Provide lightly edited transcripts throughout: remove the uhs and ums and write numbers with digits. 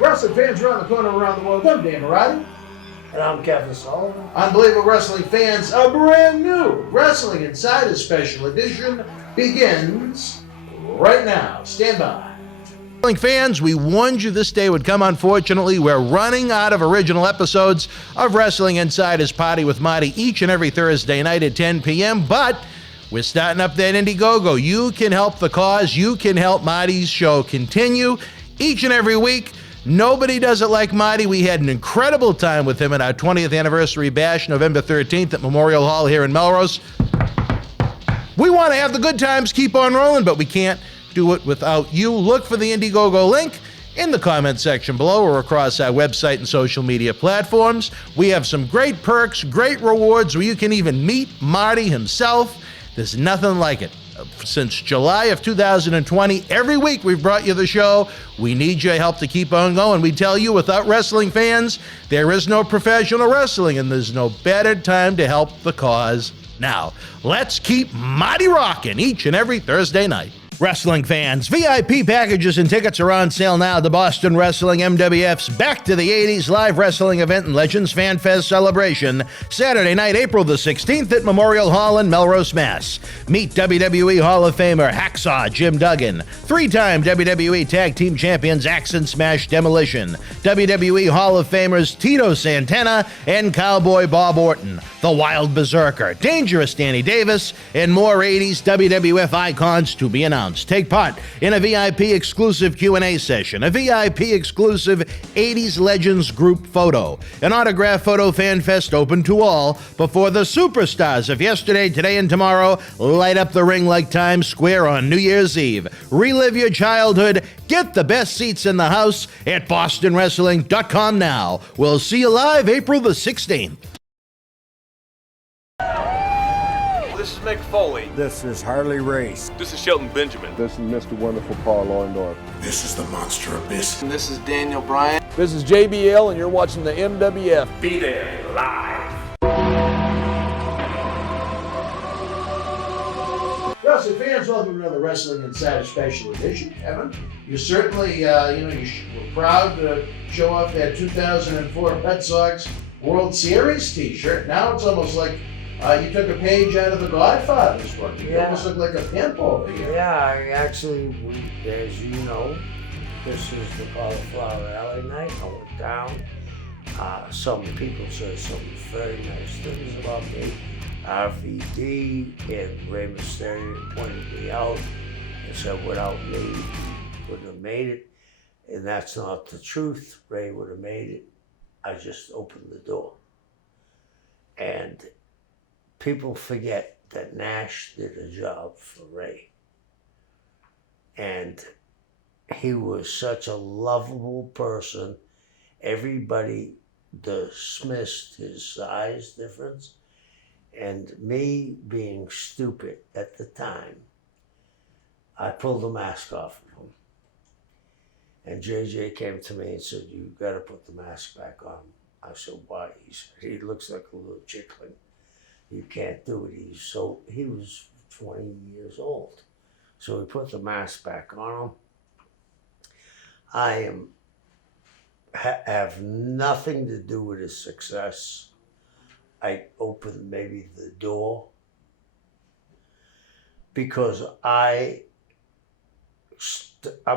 Wrestling fans around the corner, around the world. I'm Dan Morati. And I'm Kevin Sullivan. Unbelievable Wrestling fans, a brand new Wrestling Insider Special Edition begins right now. Stand by. Wrestling fans, we warned you this day would come. Unfortunately, we're running out of original episodes of Wrestling Insider's Party with Marty each and every Thursday night at 10 p.m., but we're starting up that Indiegogo. You can help the cause. You can help Marty's show continue each and every week. Nobody does it like Marty. We had an incredible time with him at our 20th anniversary bash, November 13th at Memorial Hall here in Melrose. We want to have the good times keep on rolling, but we can't do it without you. Look for the Indiegogo link in the comment section below or across our website and social media platforms. We have some great perks, great rewards where you can even meet Marty himself. There's nothing like it. Since July of 2020, every week we've brought you the show. We need your help to keep on going. We tell you, without wrestling fans, there is no professional wrestling, and there's no better time to help the cause now. Let's keep Marty rocking each and every Thursday night. Wrestling fans, VIP packages and tickets are on sale now. The Boston Wrestling MWF's Back to the 80s live wrestling event and Legends Fan Fest celebration, Saturday night, April the 16th at Memorial Hall in Melrose, Mass. Meet WWE Hall of Famer Hacksaw Jim Duggan, three-time WWE Tag Team Champions Axe and Smash Demolition, WWE Hall of Famers Tito Santana and Cowboy Bob Orton, the Wild Berzerker, Dangerous Danny Davis, and more 80s WWF icons to be announced. Take part in a VIP exclusive Q&A session, a VIP exclusive 80s Legends group photo, an autograph photo fan fest open to all before the superstars of yesterday, today, and tomorrow light up the ring like Times Square on New Year's Eve. Relive your childhood. Get the best seats in the house at bostonwrestling.com now. We'll see you live April the 16th. This is Mick Foley. This is Harley Race. This is Shelton Benjamin. This is Mr. Wonderful Paul Orndorff. This is the Monster Abyss. And this is Daniel Bryan. This is JBL, and you're watching the MWF. Be there live. Wrestling fans, welcome to another Wrestling Insider Special Edition. Kevin, you certainly, were proud to show off that 2004 Red Sox World Series T-shirt. Now it's almost like you took a page out of The Godfather's book. You almost look like a pimp over here. Yeah, as you know, this is the Cauliflower Alley night. I went down. Some people said some very nice things about me. RVD and Rey Mysterio pointed me out and said without me, he wouldn't have made it. And that's not the truth. Ray would have made it. I just opened the door. And people forget that Nash did a job for Ray. And he was such a lovable person. Everybody dismissed his size difference. And me being stupid at the time, I pulled the mask off of him. And JJ came to me and said, "You got to put the mask back on." I said, "Why?" He said, "He looks like a little chickling. You can't do it." He was 20 years old. So we put the mask back on him. I have nothing to do with his success. I opened maybe the door because I'm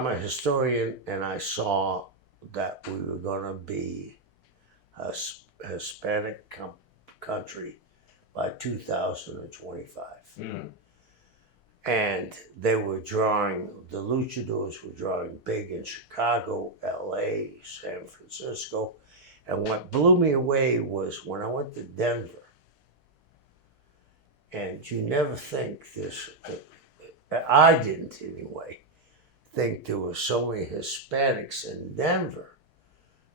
a historian, and I saw that we were going to be a Hispanic country by 2025. Mm. And they were the luchadors were drawing big in Chicago, LA, San Francisco. And what blew me away was when I went to Denver, and you never think this, I didn't anyway, think there were so many Hispanics in Denver.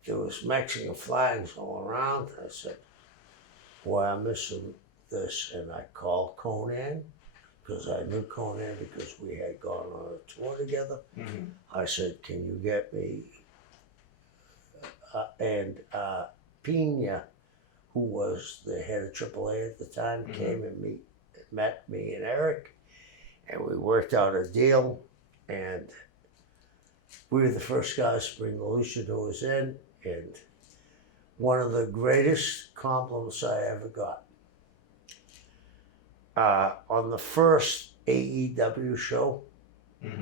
There was Mexican flags all around. I said, "Boy, I'm missing this." And I called Conan, because I knew Conan because we had gone on a tour together. Mm-hmm. I said, "Can you get me?" And Pena, who was the head of AAA at the time, mm-hmm. came and met me and Erich, and we worked out a deal. And We were the first guys to bring the luchadors in, and one of the greatest compliments I ever got. On the first AEW show,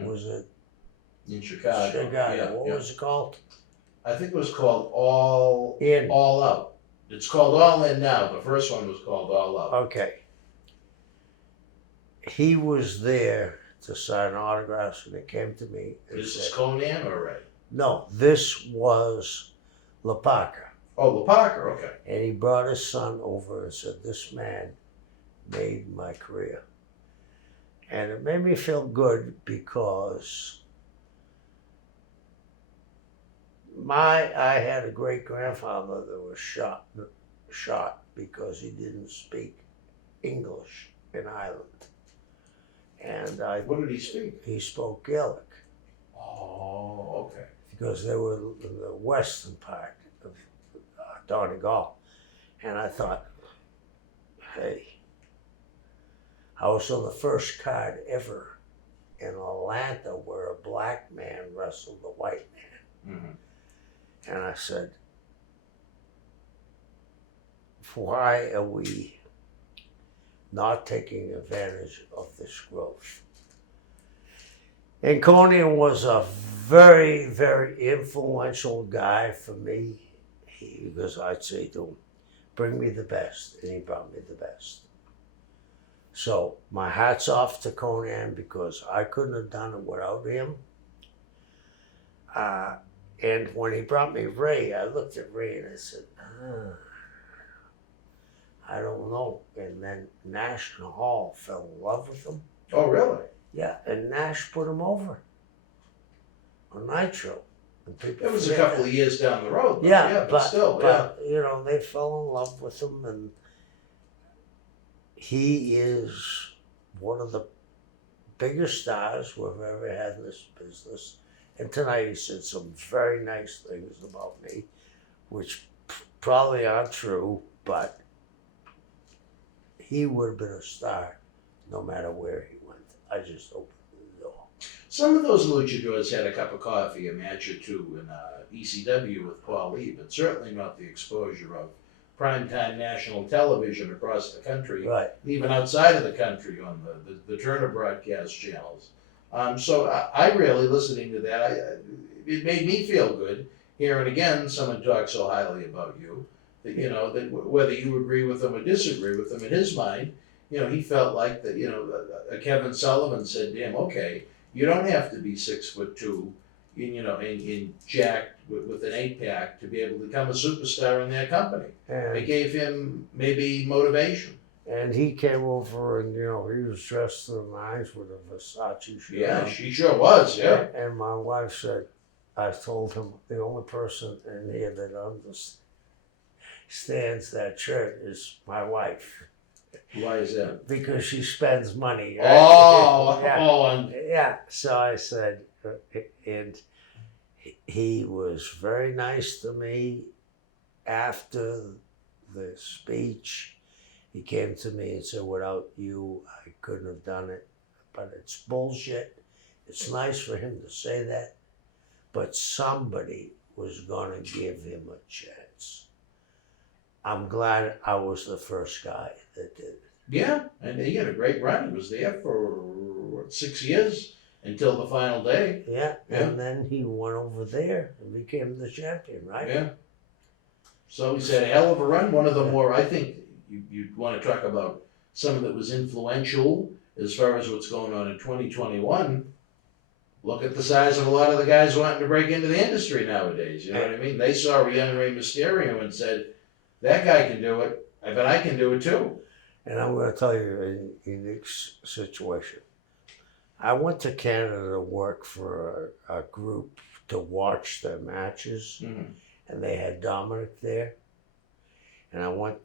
was it In Chicago. Chicago? Yeah, What yeah. was it called? I think it was called All In. All Out. It's called All In now. The first one was called All Out. Okay. He was there to sign autographs, and he came to me and This is said, Conan or Ray? no, this was Lepaka. Oh, Parker. Okay. And he brought his son over and said, this man made my career. And it made me feel good because I had a great grandfather that was shot because he didn't speak English in Ireland. And What did he speak? he spoke Gaelic Oh, okay. because they were in the western part of Donegal. And I thought, hey, I was on the first card ever in Atlanta where a black man wrestled a white man. Mm-hmm. And I said, why are we not taking advantage of this growth? And Conan was a very, very influential guy for me because I'd say to him, bring me the best. And he brought me the best. So my hat's off to Conan because I couldn't have done it without him. And when he brought me Ray, I looked at Ray and I said, I don't know. And then National Hall fell in love with him. Oh, really? Yeah, and Nash put him over on Nitro. And people It was a forget couple that. of years down the road. Yeah, but still, yeah. you know, they fell in love with him, and he is one of the biggest stars we've ever had in this business. And tonight he said some very nice things about me, which probably aren't true, but he would have been a star no matter where he went. I just opened the door. Some of those luchadors had a cup of coffee, a match or two in ECW with Paul Lee, but certainly not the exposure of primetime national television across the country, Right. even outside of the country on the Turner broadcast channels. So I really, listening to that, it made me feel good hearing again someone talk so highly about you that, you know, that whether you agree with them or disagree with them, in his mind, you know, he felt like that, you know, Kevin Sullivan said, damn, okay, you don't have to be 6'2", you know, and jacked with an 8-pack to be able to become a superstar in their company. And, It gave him maybe motivation. and he came over and, you know, he was dressed to the nines with a Versace shirt. Yeah, she sure was, yeah. And my wife said, I told him the only person in here that understands that shirt is my wife. Why is that? Because she spends money. Right? Oh, yeah. oh, and Yeah, so I said, and he was very nice to me after the speech. He came to me and said, without you, I couldn't have done it. But it's bullshit. It's nice for him to say that, but somebody was going to give him a chance. I'm glad I was the first guy that did it. yeah, and he had a great run. He was there for 6 years until the final day. Yeah, Yeah. and then he went over there and became the champion, right? Yeah. So he's had a hell of a run. One of the more, I think, you'd want to talk about someone that was influential as far as what's going on in 2021. Look at the size of a lot of the guys wanting to break into the industry nowadays. You know what I mean? They saw a young Rey Mysterio and said, that guy can do it. I bet I can do it too. And I'm going to tell you a unique situation. I went to Canada to work for a group to watch their matches, and they had Dominic there. And I went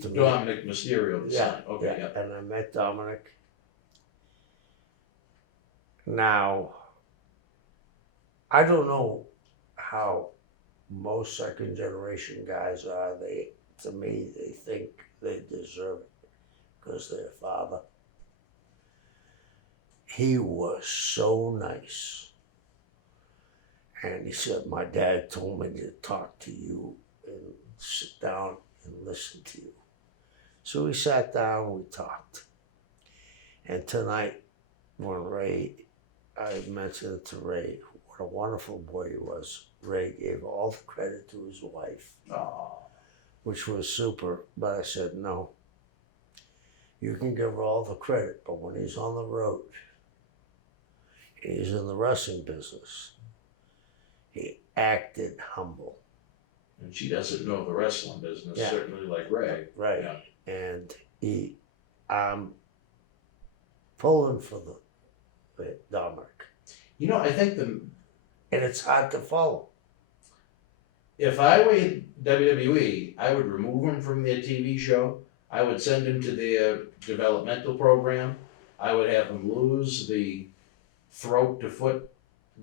to meet Dominic Mysterio, the son. Okay, yeah. And I met Dominic. Now, I don't know how most second generation guys are. To me, they think they deserve it because their father. He was so nice. And he said, my dad told me to talk to you and sit down and listen to you. So we sat down, we talked. And tonight, when I mentioned to Ray what a wonderful boy he was. Ray gave all the credit to his wife, which was super. But I said, no, you can give her all the credit, but when he's on the road, he's in the wrestling business, he acted humble. And she doesn't know the wrestling business, certainly like Ray. Right. Yeah. And I'm pulling for the Dominic. You know, I think And it's hard to follow. if I were WWE, I would remove him from their TV show. I would send him to their developmental program. I would have him lose the throat to foot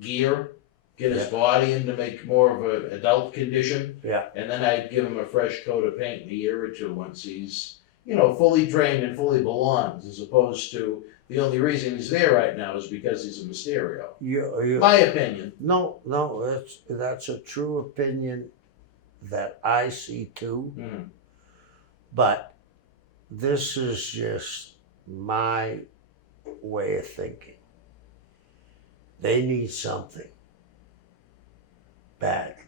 gear, get his body into make more of an adult condition. Yeah. And then I'd give him a fresh coat of paint in a year or two once he's, fully trained and fully belongs, as opposed to the only reason he's there right now is because he's a Mysterio. My opinion. No, that's a true opinion that I see too. Mm. But this is just my way of thinking. They need something badly.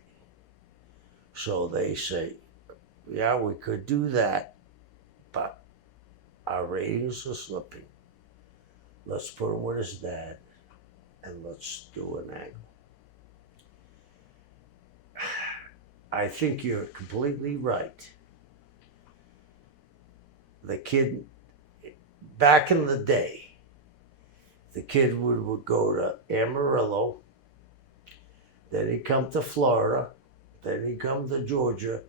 So they say, yeah, we could do that, but our ratings are slipping. Let's put him with his dad and let's do an angle. I think you're completely right. The kid, back in the day, the kid would go to Amarillo, then he'd come to Florida, then he'd come to Georgia,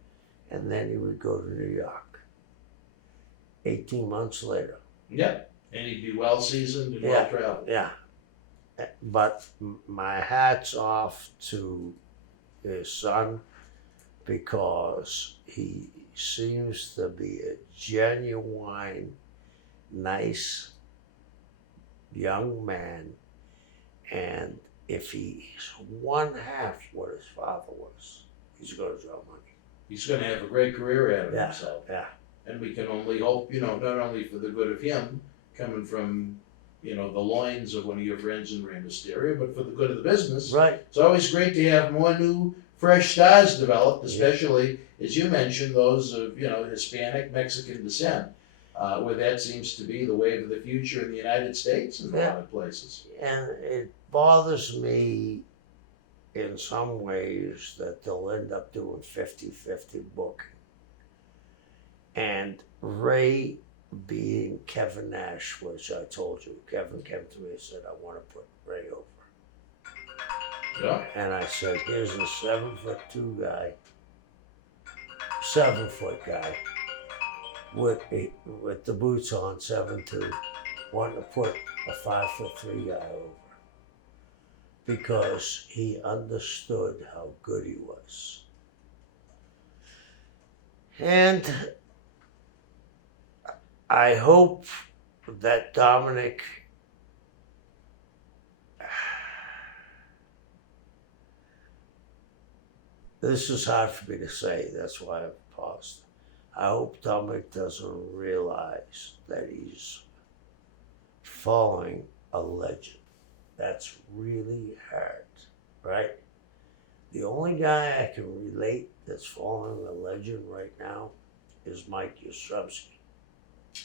and then he would go to New York. 18 months later. Yeah. And he'd be well seasoned and well traveled. Yeah. But my hat's off to his son because he seems to be a genuine, nice young man. And if he's one half what his father was, he's going to draw money. He's going to have a great career ahead of himself. Yeah. And we can only hope, not only for the good of him, coming from, the loins of one of your friends in Rey Mysterio, but for the good of the business. Right. It's always great to have more new, fresh stars developed, especially, as you mentioned, those of, Hispanic, Mexican descent, where that seems to be the wave of the future in the United States and a lot of places. And it bothers me in some ways that they'll end up doing 50-50 booking. And Ray being Kevin Nash, which I told you, Kevin came to me and said, I want to put Ray over. Yeah. And I said, here's a 7'2" guy, 7-foot guy, with the boots on, 7'2", wanting to put a 5'3" guy over. Because he understood how good he was. And I hope that Dominic this is hard for me to say, that's why I've paused. I hope Dominic doesn't realize that he's following a legend. That's really hard, right? The only guy I can relate that's following a legend right now is Mike Yastrzemski.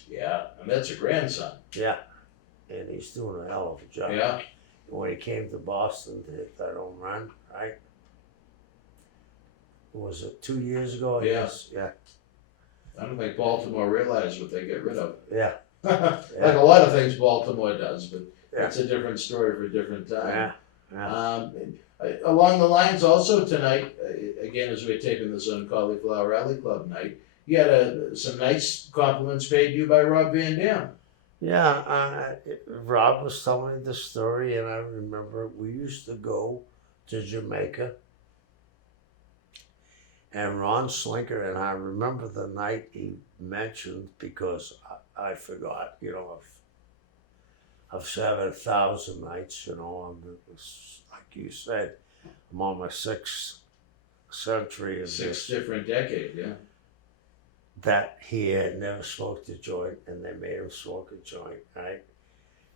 Yeah, and that's a grandson. Yeah, and he's doing a hell of a job. Yeah. When he came to Boston to hit that home run, right? Was it 2 years ago? Yeah. Yes. Yeah. I don't think Baltimore realized what they get rid of. Yeah. Like a lot of things Baltimore does, but Yeah. it's a different story for a different time. Yeah. Along the lines also tonight, again, as we're taping this on Cauliflower Alley Club night, you had some nice compliments paid to you by Rob Van Dam. Yeah, Rob was telling me the story, and I remember we used to go to Jamaica, and Ron Slinker, and I remember the night he mentioned, because I forgot, I've said 1,000 nights, like you said, I'm on my sixth century of Six this. different decades, yeah. That he had never smoked a joint, and they made him smoke a joint, right?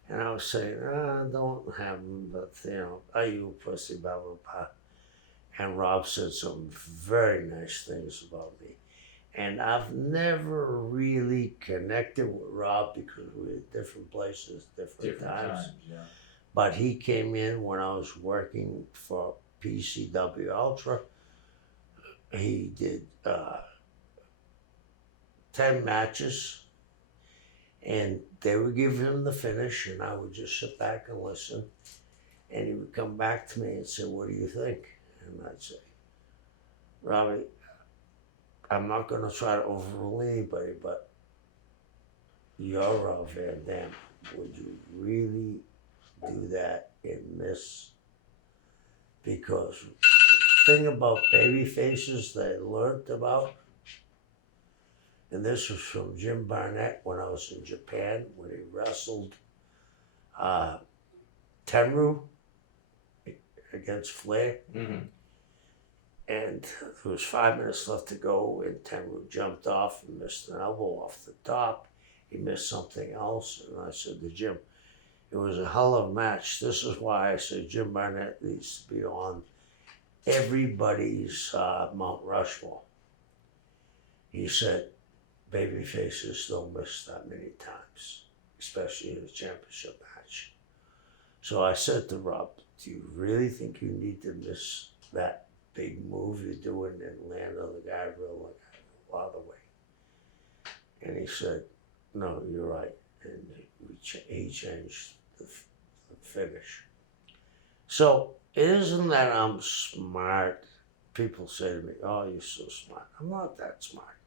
And I was saying, don't have him, but are you a pussy, blah, blah, blah. And Rob said some very nice things about me. And I've never really connected with Rob because we were in different places, different times. Yeah. But he came in when I was working for PCW Ultra. He did 10 matches, and they would give him the finish, and I would just sit back and listen. And he would come back to me and say, "What do you think?" And I'd say, "Robbie, I'm not going to try to overrule anybody, but you're Rob Van Dam. Would you really do that in this?" Because the thing about baby faces that I learned about, and this was from Jim Barnett when I was in Japan, when he wrestled Tenryu against Flair. Mm-hmm. And there was 5 minutes left to go, and Tenryu jumped off and missed an elbow off the top. He missed something else, and I said to Jim, it was a hell of a match. This is why I said Jim Barnett needs to be on everybody's Mount Rushmore. He said, baby faces don't miss that many times, especially in a championship match. So I said to Rob, do you really think you need to miss that big move you're doing and land on the guy real the way? And he said, no, you're right. And he changed the finish. So it isn't that I'm smart. People say to me, oh, you're so smart. I'm not that smart.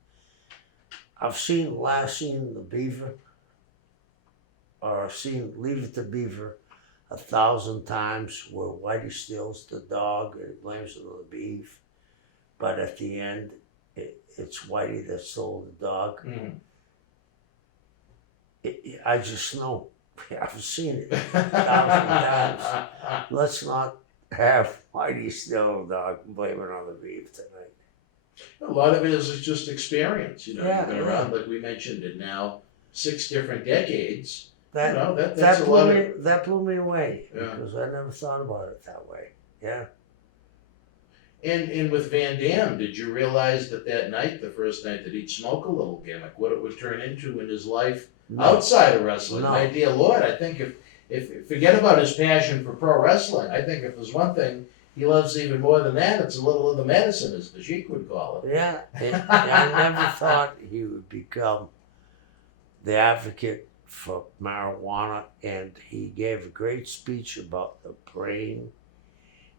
I've seen Lassie and the Beaver, or I've seen Leave It to Beaver 1,000 times where Whitey steals the dog and blames it on the beef. But at the end, it's Whitey that stole the dog. Mm-hmm. I just know. I've seen it 1,000 times. Let's not have Whitey steal the dog and blame it on the beef tonight. A lot of it is just experience. You've been around, Yeah. like we mentioned, it now 6 different decades. That That's a lot of... that blew me away, Yeah. because I never thought about it that way. Yeah. And with Van Dam, did you realize that night, the first night that he'd smoke a little gimmick, what it would turn into in his life outside of wrestling? No. My dear Lord, I think if forget about his passion for pro wrestling, I think if there's one thing he loves even more than that, it's a little of the medicine, as the Sheik would call it. Yeah. I never thought he would become the advocate for marijuana, and he gave a great speech about the brain.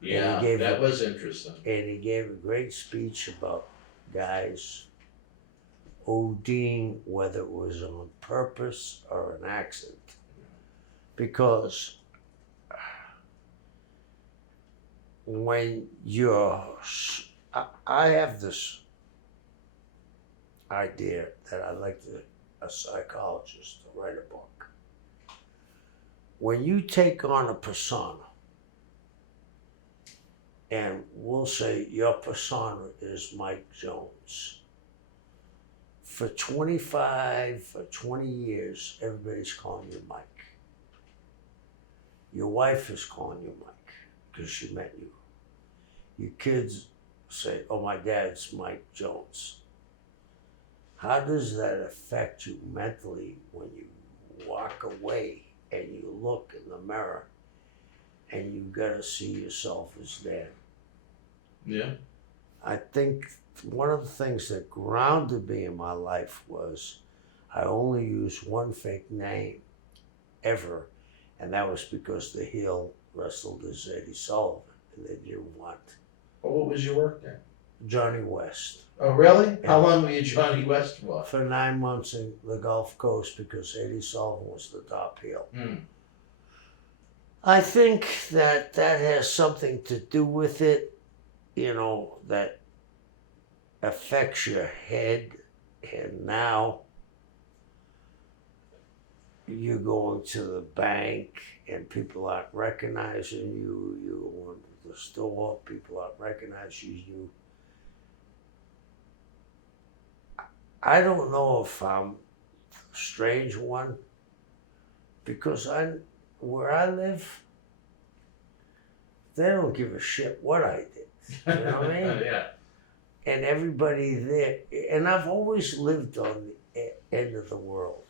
Yeah, that was interesting. And he gave a great speech about guys ODing, whether it was on purpose or an accident. Because when I have this idea that I'd like a psychologist to write a book. When you take on a persona, and we'll say your persona is Mike Jones. For 25 or 20 years, everybody's calling you Mike. Your wife is calling you Mike because she met you. Your kids say, oh, my dad's Mike Jones. How does that affect you mentally when you walk away and you look in the mirror and you gotta see yourself as dad? Yeah. I think one of the things that grounded me in my life was I only used one fake name ever, and that was because the heel wrestled as Eddie Sullivan, and they didn't want Well, what was your work then? Johnny West. Oh, really? Yeah. How long were you Johnny West for? For 9 months in the Gulf Coast because Eddie Sullivan was the top heel. Mm. I think that has something to do with it, that affects your head. And now you're going to the bank and people aren't recognizing you. You want the store, people don't recognize you. I don't know if I'm a strange one, because where I live, they don't give a shit what I did. You know what I mean? Yeah. And everybody there, and I've always lived on the end of the world.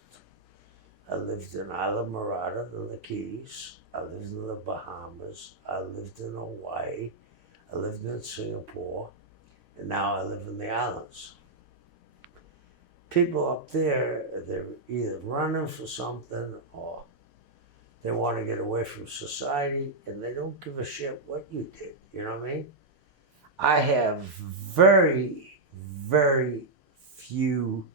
I lived in Isla Morada in the Keys. I lived in the Bahamas. I lived in Hawaii. I lived in Singapore. And now I live in the islands. People up there, they're either running for something or they want to get away from society, and they don't give a shit what you did. You know what I mean? I have very, very few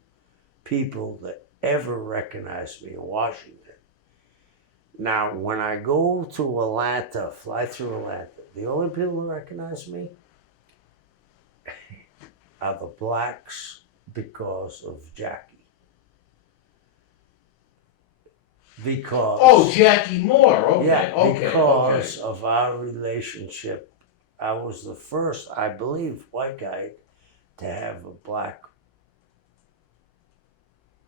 people that ever recognize me in Washington. Now, when I go to Atlanta, fly through Atlanta, the only people who recognize me are the blacks because of Jackie. Because... Oh, Jackie Moore. Okay. Yeah, Okay. because of our relationship. I was the first, I believe, white guy to have a black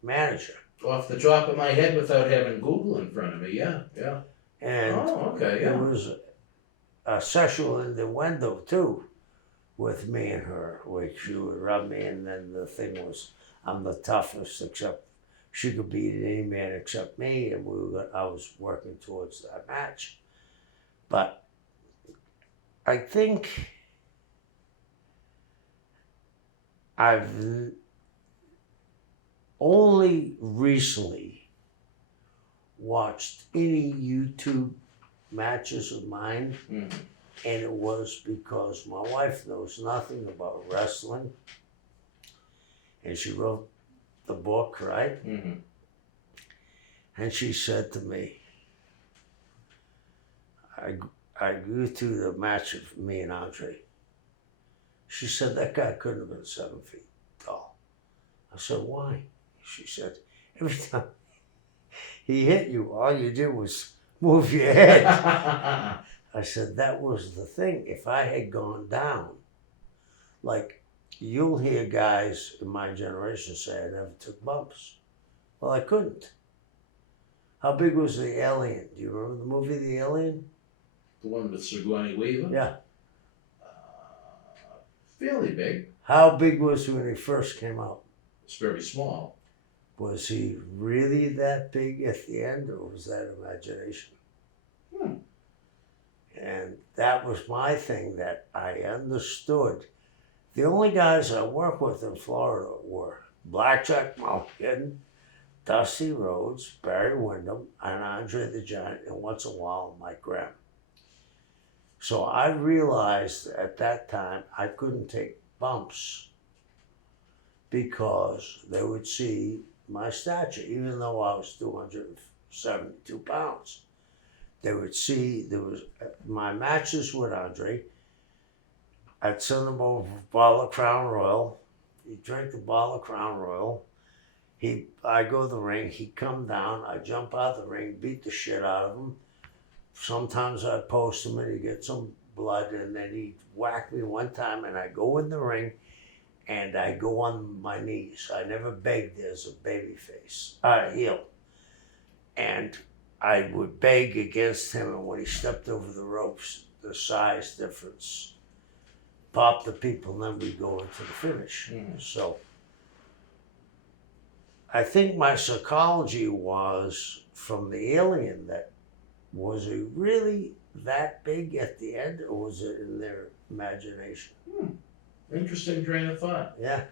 manager. Off the top of my head, without having Google in front of me, yeah. And Okay, yeah. it was a sexual innuendo too with me and her, which she would rub me, and then the thing was, I'm the toughest, except she could beat any man except me, and I was working towards that match. But I think I've only recently watched any YouTube matches of mine, and it was because my wife knows nothing about wrestling, and she wrote the book, right? And she said to me, I grew through the match of me and Andre. She said, that guy couldn't have been 7 feet tall. I said, why? She said, every time he hit you, all you did was move your head. I said, that was the thing. If I had gone down, like you'll hear guys in my generation say I never took bumps. Well, I couldn't. How big was The Alien? Do you remember the movie The Alien? The one with Sigourney Weaver? Yeah. Fairly big. How big was he when he first came out? It's very small. Was he really that big at the end, or was that imagination? And that was my thing that I understood. The only guys I worked with in Florida were Blackjack Mulligan, Dusty Rhodes, Barry Windham, and Andre the Giant, and once in a while, Mike Graham. So I realized at that time I couldn't take bumps because they would see my stature, even though I was 272 pounds. They would see my matches with Andre. I'd send him over a bottle of Crown Royal. He'd drink the bottle of Crown Royal. I'd go to the ring, he'd come down, I'd jump out of the ring, beat the shit out of him. Sometimes I'd post him and he'd get some blood, and then he'd whack me one time, and I'd go in the ring and I'd go on my knees. I never begged as a baby face, heel. And I would beg against him, and when he stepped over the ropes, the size difference popped the people, and then we'd go into the finish. So I think my psychology was from the Alien that, was he really that big at the end, or was it in their imagination? Interesting train of thought. Yeah.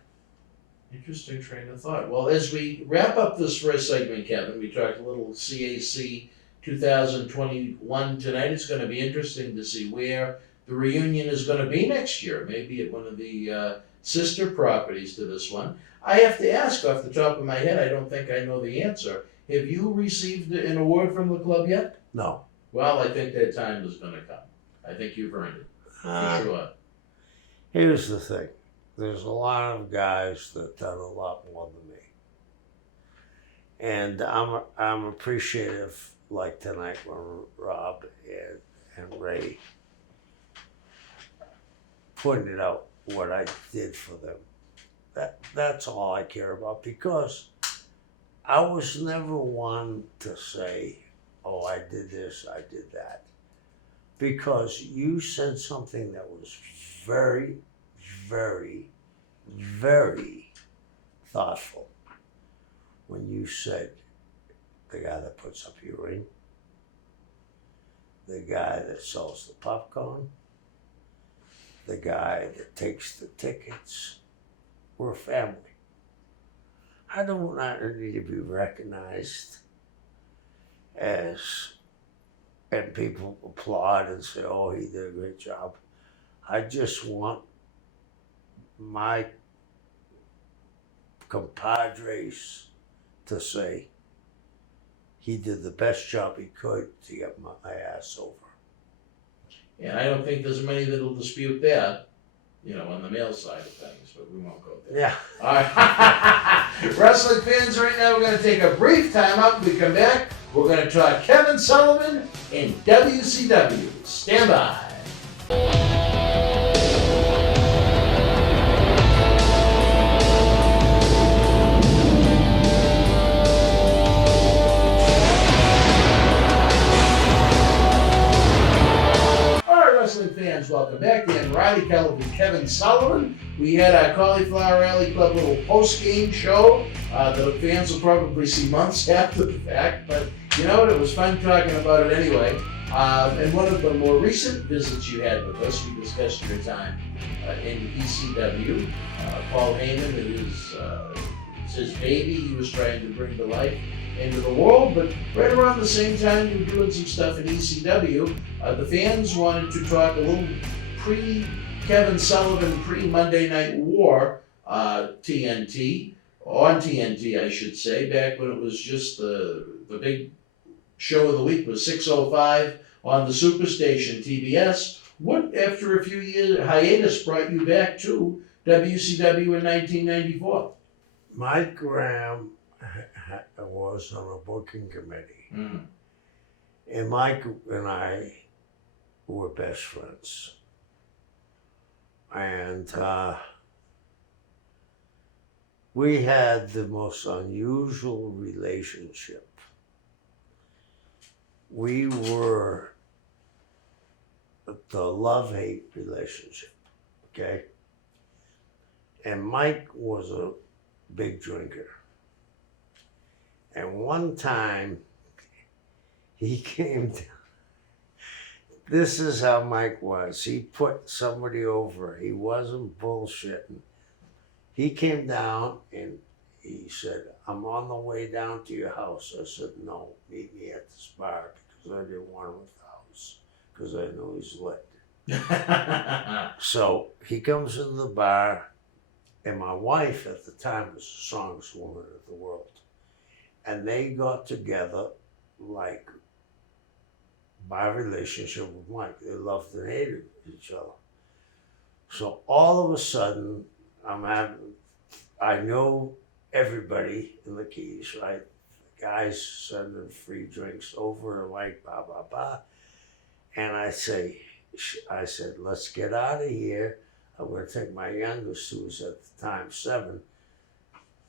Interesting train of thought. Well, as we wrap up this first segment, Kevin, we talked a little CAC 2021 tonight. It's going to be interesting to see where the reunion is going to be next year. Maybe at one of the sister properties to this one. I have to ask off the top of my head, I don't think I know the answer. Have you received an award from the club yet? No. Well, I think that time is going to come. I think you've earned it. For sure. Here's the thing. There's a lot of guys that done a lot more than me. And I'm appreciative, like tonight when Rob and Ray pointed out what I did for them. That's all I care about, because I was never one to say, oh, I did this, I did that. Because you said something that was very, very, very thoughtful when you said the guy that puts up your ring, the guy that sells the popcorn, the guy that takes the tickets. We're a family. I don't need to be recognized as, and people applaud and say, oh, he did a great job. I just want my compadres to say he did the best job he could to get my ass over. And I don't think there's many that'll dispute that, on the male side of things, but we won't go there. Yeah. All right. Wrestling fans, right now we're going to take a brief time out. When we come back, we're going to talk Kevin Sullivan in WCW. Stand by. Wrestling fans, welcome back. Dan Riley, Kelvin, Kevin Sullivan. We had our Cauliflower Alley Club little post-game show that the fans will probably see months after the fact, but you know what? It was fun talking about it anyway. And one of the more recent visits you had with us, we discussed your time in ECW. Paul Heyman, it's his baby he was trying to bring to life into the world, but right around the same time you were doing some stuff in ECW, the fans wanted to talk a little pre-Kevin Sullivan, pre-Monday Night War TNT, on TNT I should say, back when it was just the big show of the week was 6:05 on the Superstation TBS. What, after a few years hiatus, brought you back to WCW in 1994? Mike Graham was on a booking committee. And Mike and I were best friends. And we had the most unusual relationship. We were the love-hate relationship, okay? And Mike was a big drinker. And one time, he came down. This is how Mike was. He put somebody over. He wasn't bullshitting. He came down and he said, I'm on the way down to your house. I said, no, meet me at this bar, because I didn't want him at the house, because I know he's lit. So he comes in the bar, and my wife at the time was the strongest woman in the world. And they got together like my relationship with Mike. They loved and hated each other. So all of a sudden, I know everybody in the Keys, right? The guys sending free drinks over, like blah, blah, blah. And I said, let's get out of here. I'm gonna take my youngest, who was at the time 7.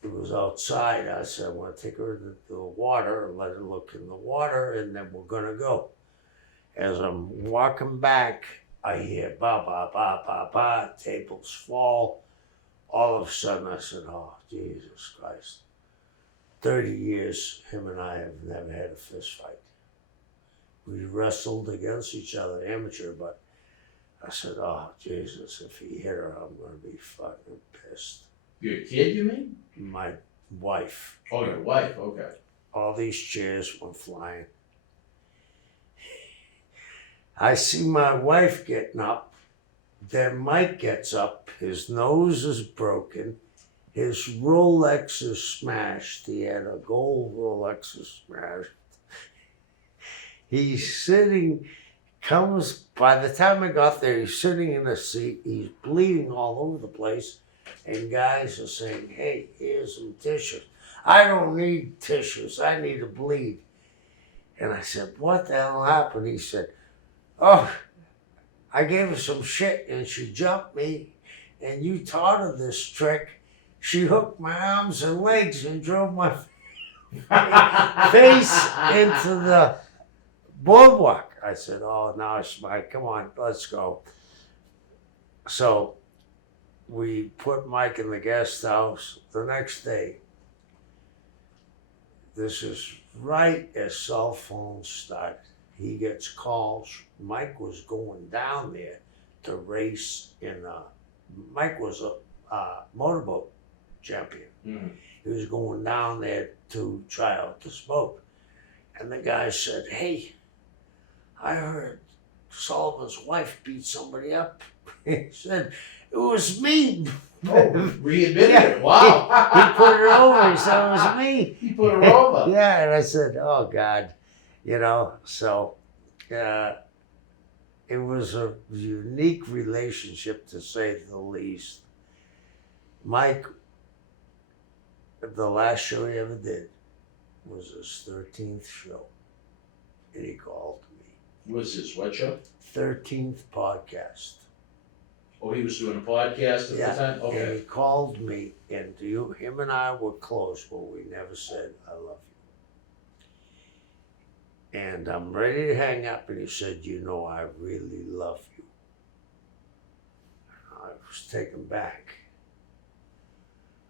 It was outside. I said, I want to take her to the water and let her look in the water, and then we're going to go. As I'm walking back, I hear ba, ba, ba, ba, ba, tables fall. All of a sudden, I said, oh, Jesus Christ. 30 years, him and I have never had a fist fight. We wrestled against each other, amateur, but I said, oh, Jesus, if he hit her, I'm going to be fucking pissed. Your kid, you mean? My wife. Oh, your wife, okay. All these chairs went flying. I see my wife getting up. Then Mike gets up. His nose is broken. His Rolex is smashed. He had a gold Rolex smashed. He's sitting, by the time I got there, he's sitting in a seat. He's bleeding all over the place. And guys are saying, hey, here's some tissues. I don't need tissues. I need to bleed. And I said, what the hell happened? He said, oh, I gave her some shit and she jumped me, and you taught her this trick. She hooked my arms and legs and drove my face into the boardwalk. I said, oh, now it's Mike. Come on, let's go. So we put Mike in the guest house. The next day, this is right as cell phones started. He gets calls. Mike was going down there to race Mike was a motorboat champion. Mm. He was going down there to try out this boat. And the guy said, hey, I heard Sullivan's wife beat somebody up. He said, it was me. Oh, readmitted it. Wow. He put her over. He said, it was me. He put her over. Yeah, and I said, oh, God. So it was a unique relationship, to say the least. Mike, the last show he ever did was his 13th show. And he called me. Was his what show? 13th podcast. Oh, he was doing a podcast at the time? And Okay. he called me, and him and I were close, but we never said, I love you. And I'm ready to hang up, and he said, I really love you. I was taken back.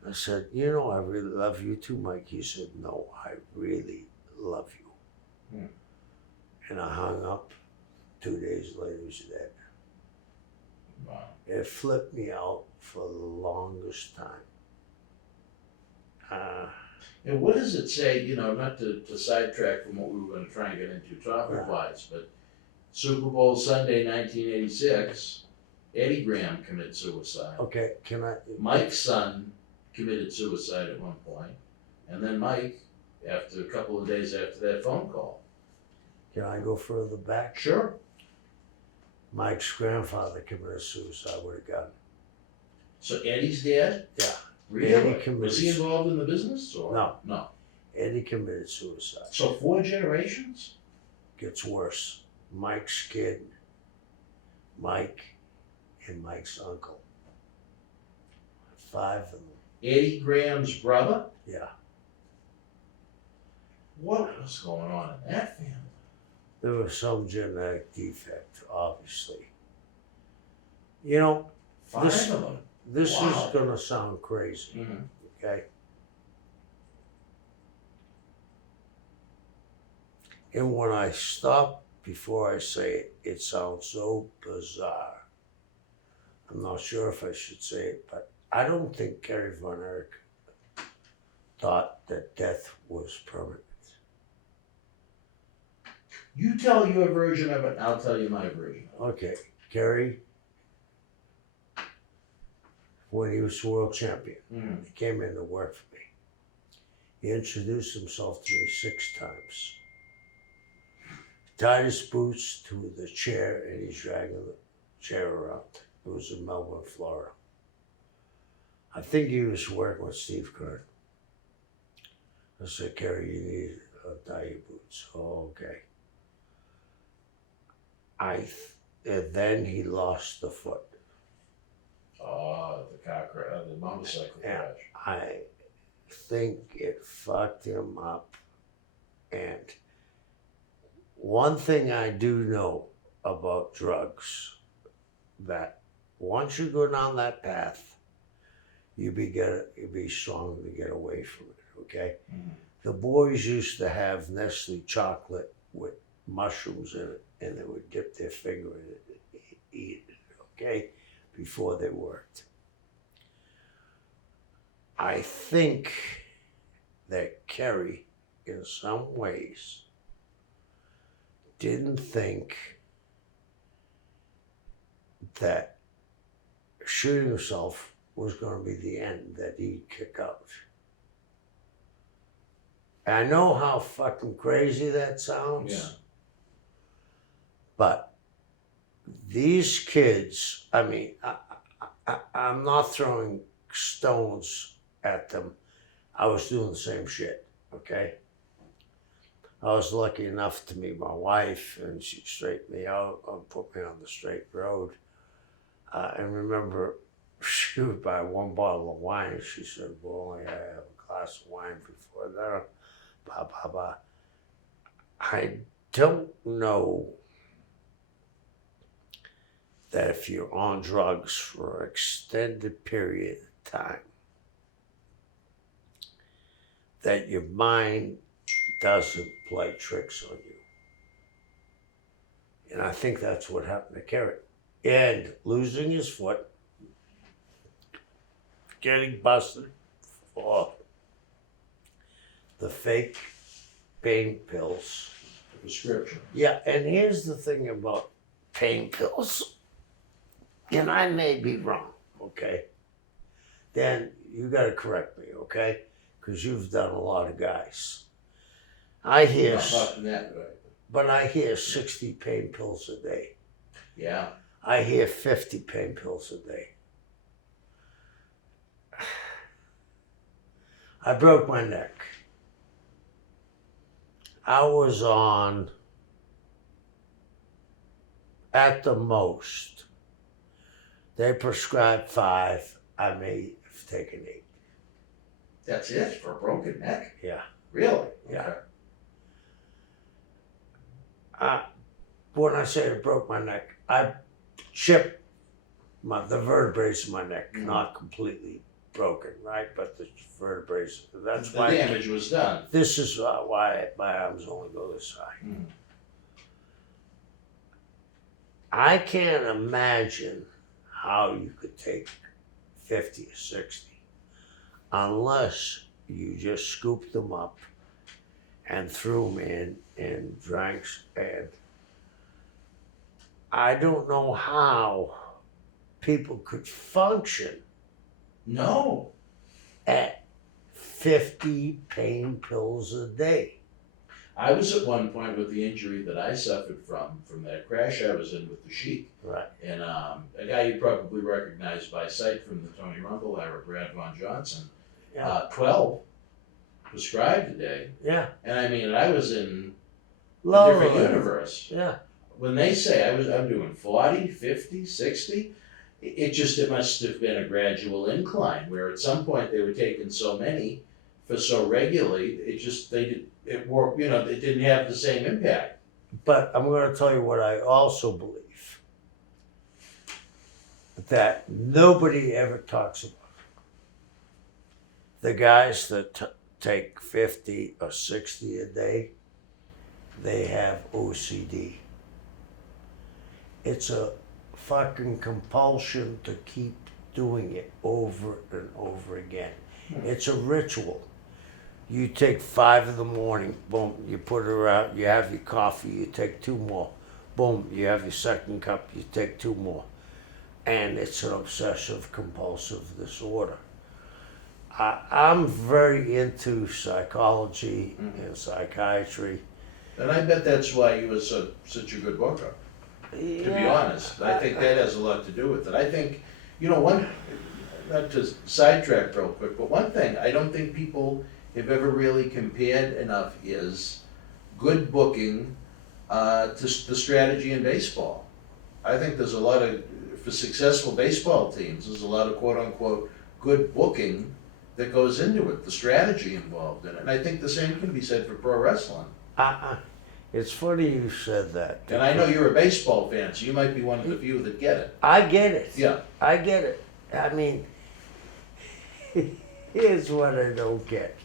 I said, I really love you too, Mike. He said, no, I really love you. Hmm. And I hung up. 2 days later, he's dead. Wow. It flipped me out for the longest time. And what does it say, not to sidetrack from what we were going to try and get into topic-wise, but Super Bowl Sunday 1986, Eddie Graham committed suicide. Okay, can I? Mike's son committed suicide at one point, and then Mike, after a couple of days after that phone call. Can I go further back? Sure. Mike's grandfather committed suicide with a gun. So Eddie's dead? Yeah. Really? Eddie committed Was he involved in the business? Or? No. No. Eddie committed suicide. So 4 generations? Gets worse. Mike's kid, Mike, and Mike's uncle. 5 of them. Eddie Graham's brother? Yeah. What was going on in that family? There was some genetic defect, obviously. 5 This- of them. This Wow. is gonna sound crazy, Mm-hmm. okay? And when I stop before I say it, it sounds so bizarre. I'm not sure if I should say it, but I don't think Kerry Von Erich thought that death was permanent. You tell your version of it, I'll tell you my version of Okay, Kerry, when he was world champion, it. Mm-hmm. he came in to work for me. He introduced himself to me 6 times. Tied his boots to the chair, and he's dragging the chair around. It was in Melbourne, Florida. I think he was working with Steve Kern. I said, Kerry, you need to tie your boots. Oh, okay. And then he lost the foot. Oh, the motorcycle Yeah. crash. I think it fucked him up. And one thing I do know about drugs, that once you go down that path, you be strong to get away from it, okay? Mhm. The boys used to have Nestle chocolate with mushrooms in it, and they would dip their finger in it and eat it, okay, before they worked. I think that Kerry, in some ways, didn't think that shooting himself was going to be the end, that he'd kick out. And I know how fucking crazy that sounds. Yeah. But these kids, I mean, I'm not throwing stones at them. I was doing the same shit, okay? I was lucky enough to meet my wife, and she straightened me out and put me on the straight road. And remember, she would buy one bottle of wine. She said, "We'll only have a glass of wine before dinner." Blah, blah, blah. I don't know that if you're on drugs for an extended period of time, that your mind doesn't play tricks on you. And I think that's what happened to Kerry. And losing his foot, getting busted for the fake pain pills. Prescription. Yeah, and here's the thing about pain pills, and I may be wrong, okay? Dan, you got to correct me, okay? Because you've done a lot of guys. I hear, but I hear 60 pain pills a day. Yeah. I hear 50 pain pills a day. I broke my neck. I was on, at the most, they prescribed 5, I may have taken 8. That's it for a broken neck? Yeah. Really? Yeah. Okay. When I say I broke my neck, I chipped the vertebrae of my neck, not completely broken, right? But the vertebrae, that's The why damage was done. this is why my arms only go this high. Mm. I can't imagine how you could take 50 or 60 unless you just scooped them up and threw them in drinks. And I don't know how people could function No. at 50 pain pills a day. I was at one point with the injury that I suffered from that crash I was in with the Sheik. Right. And a guy you probably recognize by sight from the Tony Rumble era, Brad Von Johnson. Yeah. 12 prescribed a day. Yeah. And I mean, I was in a Lower. different universe. Yeah. When they say I'm doing 40, 50, 60, it must have been a gradual incline where at some point they were taking so many for so regularly, it didn't have the same impact. But I'm going to tell you what I also believe that nobody ever talks about. The guys that take 50 or 60 a day, they have OCD. It's a fucking compulsion to keep doing it over and over again. It's a ritual. You take 5 in the morning, boom, you put it out, you have your coffee, you take 2 more. Boom, you have your second cup, you take 2 more. And it's an obsessive compulsive disorder. I'm very into psychology and psychiatry. And I bet that's why you were such a good worker, to be honest. I think that has a lot to do with it. I think, not to sidetrack real quick, but one thing I don't think people have ever really compared enough is good booking to the strategy in baseball. I think there's a lot for successful baseball teams, there's a lot of quote unquote good booking that goes into it, the strategy involved in it. And I think the same can be said for pro wrestling. It's funny you said that. And I know you're a baseball fan, so you might be one of the few that get it. I get it. Yeah. I get it. I mean, here's what I don't get.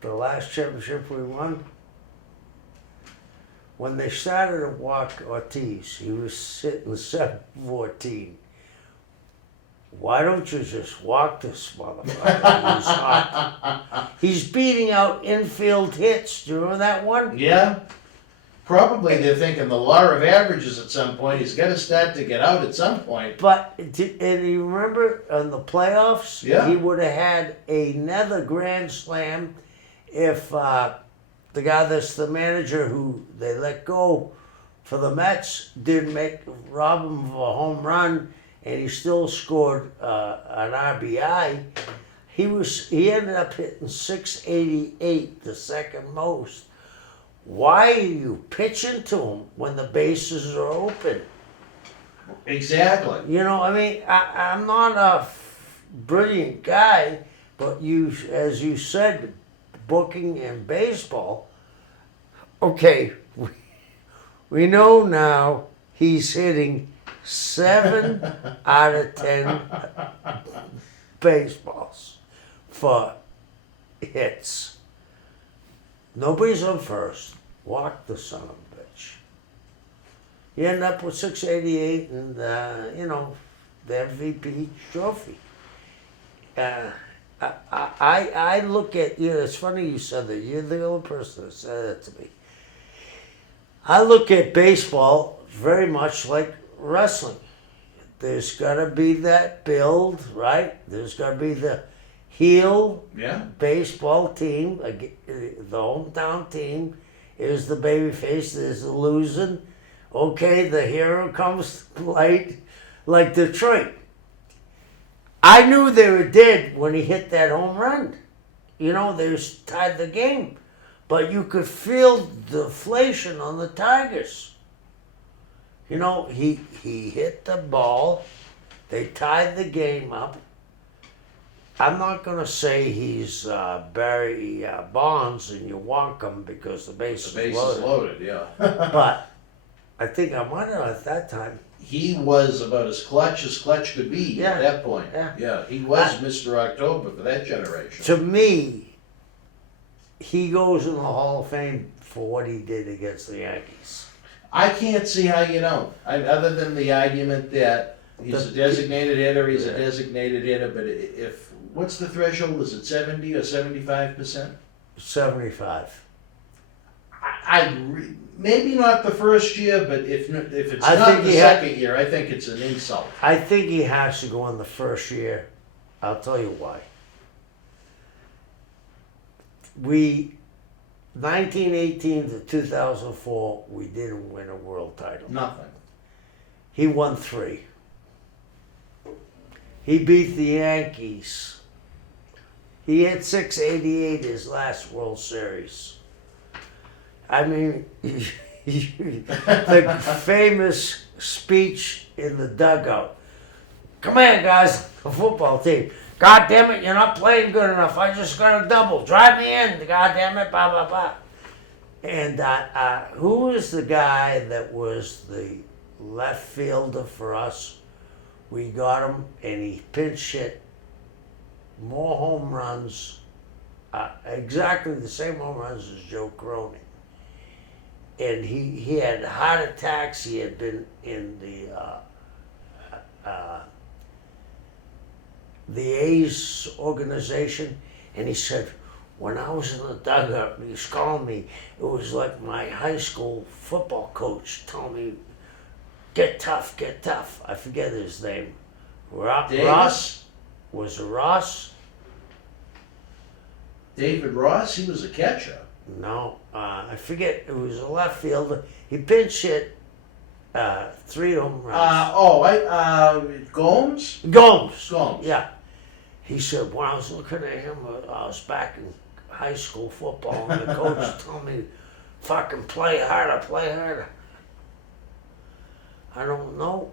The last championship we won, when they started to walk Ortiz, he was sitting 7-14. Why don't you just walk this motherfucker? He's hot. He's beating out infield hits. Do you remember that one? Yeah. Probably they're thinking the law of averages at some point. He's got to start to get out at some point. But, and you remember in the playoffs, Yeah. he would have had another grand slam if the guy that's the manager who they let go for the Mets didn't rob him of a home run, and he still scored an RBI. He ended up hitting 688, the second most. Why are you pitching to him when the bases are open? Exactly. You know, I mean, I'm not a brilliant guy, but as you said, booking in baseball, okay, we know now he's hitting 7 out of 10 baseballs for hits. Nobody's on first. Walk the son of a bitch. You end up with 688 and, the MVP trophy. I look at, it's funny you said that. You're the only person that said that to me. I look at baseball very much like wrestling. There's got to be that build, right? There's got to be the heel baseball team, the hometown team is the babyface, there's the losing. Okay, the hero comes late, like Detroit. I knew they were dead when he hit that home run. They tied the game. But you could feel the deflation on the Tigers. He hit the ball. They tied the game up. I'm not going to say he's Barry Bonds and you walk him because the base is loaded. Yeah. But I think I might have at that time. He was about as clutch could be at that point. Yeah. He was Mr. October for that generation. To me, he goes in the Hall of Fame for what he did against the Yankees. I can't see how you don't. Other than the argument that he's a designated hitter, but what's the threshold? Is it 70 or 75%? 75. Maybe not the first year, but if it's not the second year, I think it's an insult. I think he has to go in the first year. I'll tell you why. 1918 to 2004, we didn't win a world title. Nothing. He won 3. He beat the Yankees. He hit 688 his last World Series. I mean, the famous speech in the dugout. Come here, guys, the football team. God damn it, you're not playing good enough. I just got a double. Drive me in, God damn it, blah, blah, blah. And who was the guy that was the left fielder for us? We got him, and he pinch hit more home runs, exactly the same home runs as Joe Cronin. And he had heart attacks. He had been in the A's organization, and he said, when I was in the dugout, he was calling me, it was like my high school football coach telling me, get tough, get tough. I forget his name. Ross? Was it Ross? David Ross? He was a catcher. No, I forget. It was a left fielder. He pinch hit 3 home runs. Gomes? Gomes. Gomes. Yeah. He said, when I was looking at him, I was back in high school football, and the coach told me, fucking play harder, play harder. I don't know.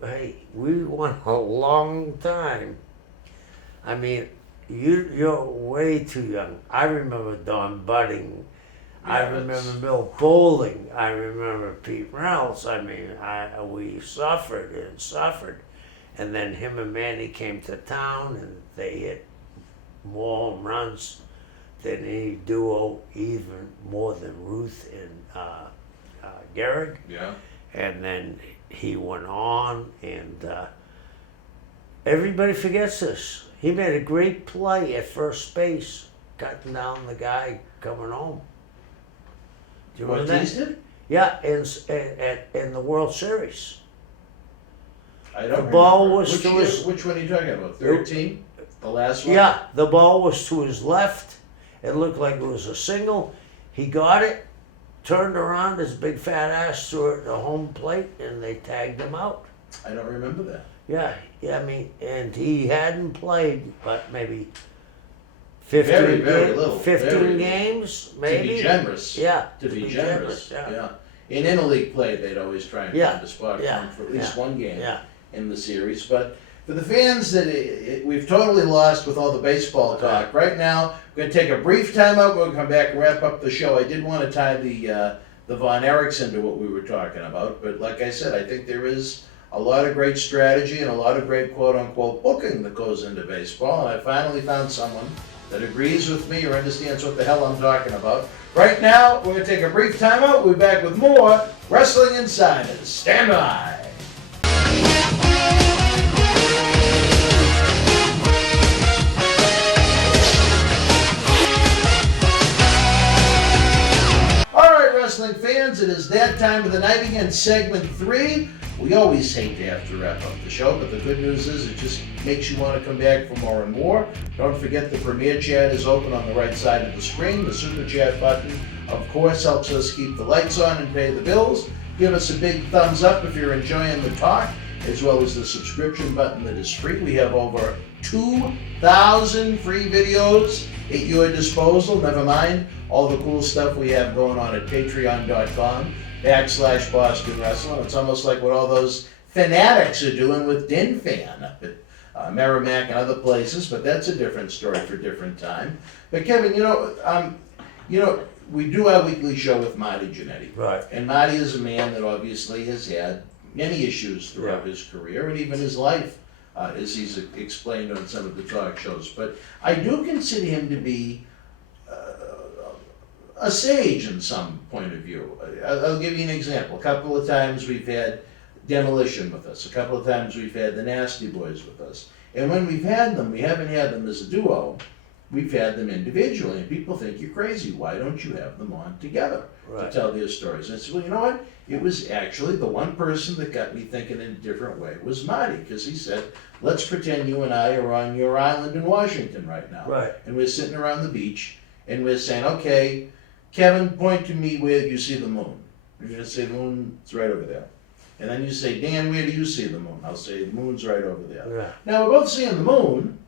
Hey, we won a long time. I mean, you're way too young. I remember Don Budding. I remember Bill Bowling. I remember Pete Reynolds. I mean, we suffered and suffered. And then him and Manny came to town, and they hit more home runs than any duo, even more than Ruth and Gehrig. Yeah. And then he went on, and everybody forgets this. He made a great play at first base, cutting down the guy coming home. Do you remember that? Yeah, in the World Series. I don't The ball remember. was to his... Which one are you talking about? 13? The last one? Yeah, the ball was to his left. It looked like it was a single. He got it, turned around, his big fat ass threw it at the home plate, and they tagged him out. I don't remember that. Yeah, I mean, and he hadn't played, but maybe 15, Very, very little. 15 Very little. games, maybe? To be generous. Yeah. To be generous. yeah. Yeah. In interleague play, they'd always try and Yeah. find a spot for him for at least Yeah. one game Yeah. in the series. But for the fans that we've totally lost with all the baseball talk, right now we're going to take a brief timeout. We're going to come back and wrap up the show. I did want to tie the Von Erichs into what we were talking about, but like I said, I think there is a lot of great strategy and a lot of great quote-unquote booking that goes into baseball, and I finally found someone that agrees with me or understands what the hell I'm talking about. Right now, we're going to take a brief timeout. We'll be back with more Wrestling Insiders. Stand by. All right, wrestling fans, it is that time of the night again, segment 3. We always hate to have to wrap up the show, but the good news is it just makes you want to come back for more and more. Don't forget the Premier Chat is open on the right side of the screen. The Super Chat button, of course, helps us keep the lights on and pay the bills. Give us a big thumbs up if you're enjoying the talk, as well as the subscription button that is free. We have over 2,000 free videos at your disposal. Never mind all the cool stuff we have going on at patreon.com/Boston Wrestling. It's almost like what all those fanatics are doing with Din Fan up at Merrimack and other places, but that's a different story for a different time. But Kevin, we do our weekly show with Marty Jannetty. Right. And Marty is a man that obviously has had many issues throughout his career and even his life, as he's explained on some of the talk shows. But I do consider him to be a sage in some point of view. I'll give you an example. A couple of times we've had Demolition with us. A couple of times we've had the Nasty Boys with us. And when we've had them, we haven't had them as a duo. We've had them individually. And people think you're crazy. Why don't you have them on together to tell their stories? And I said, well, you know what? It was actually the one person that got me thinking in a different way was Marty, because he said, let's pretend you and I are on your island in Washington right now. Right. And we're sitting around the beach, and we're saying, okay, Kevin, point to me where you see the moon. You're going to say the moon's right over there. And then you say, Dan, where do you see the moon? I'll say the moon's right over there. Yeah. Now, we're both seeing the moon,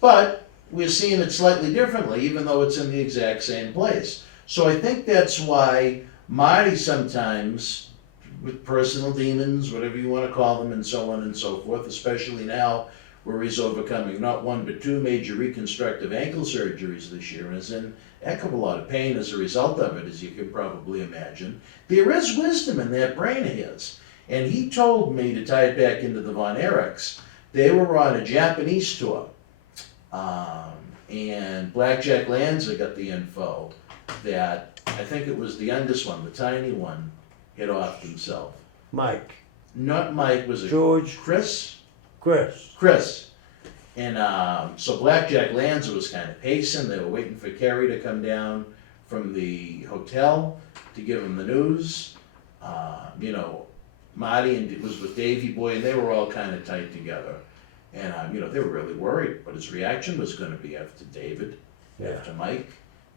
but we're seeing it slightly differently, even though it's in the exact same place. So I think that's why Marty sometimes, with personal demons, whatever you want to call them, and so on and so forth, especially now where he's overcoming not one but 2 major reconstructive ankle surgeries this year and is in a heck of a lot of pain as a result of it, as you can probably imagine. There is wisdom in that brain of his. And he told me, to tie it back into the Von Erichs, they were on a Japanese tour. And Blackjack Lanza got the info that, I think it was the youngest one, the tiny one, hit off himself. Mike. Not Mike, was it George. Chris? Chris. And so Blackjack Lanza was kind of pacing. They were waiting for Kerry to come down from the hotel to give him the news. Marty was with Davey Boy, and they were all kind of tight together. And, they were really worried what his reaction was going to be after David, after Mike.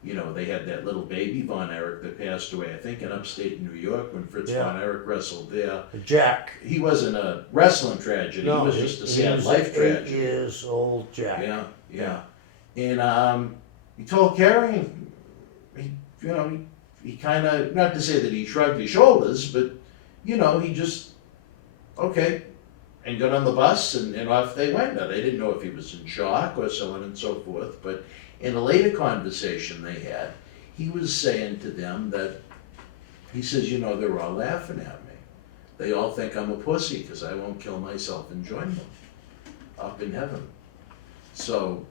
They had that little baby, Von Erich, that passed away, I think, in upstate New York when Fritz Von Erich wrestled there. Jack. He wasn't a wrestling tragedy. No, he was just a sad he was life tragedy. 8 years old Jack. Yeah. And he told Kerry, he kind of, not to say that he shrugged his shoulders, but, he just, okay, and got on the bus and off they went. Now, they didn't know if he was in shock or so on and so forth, but in a later conversation they had, he was saying to them that, he says, they're all laughing at me. They all think I'm a pussy because I won't kill myself and join them up in heaven. So,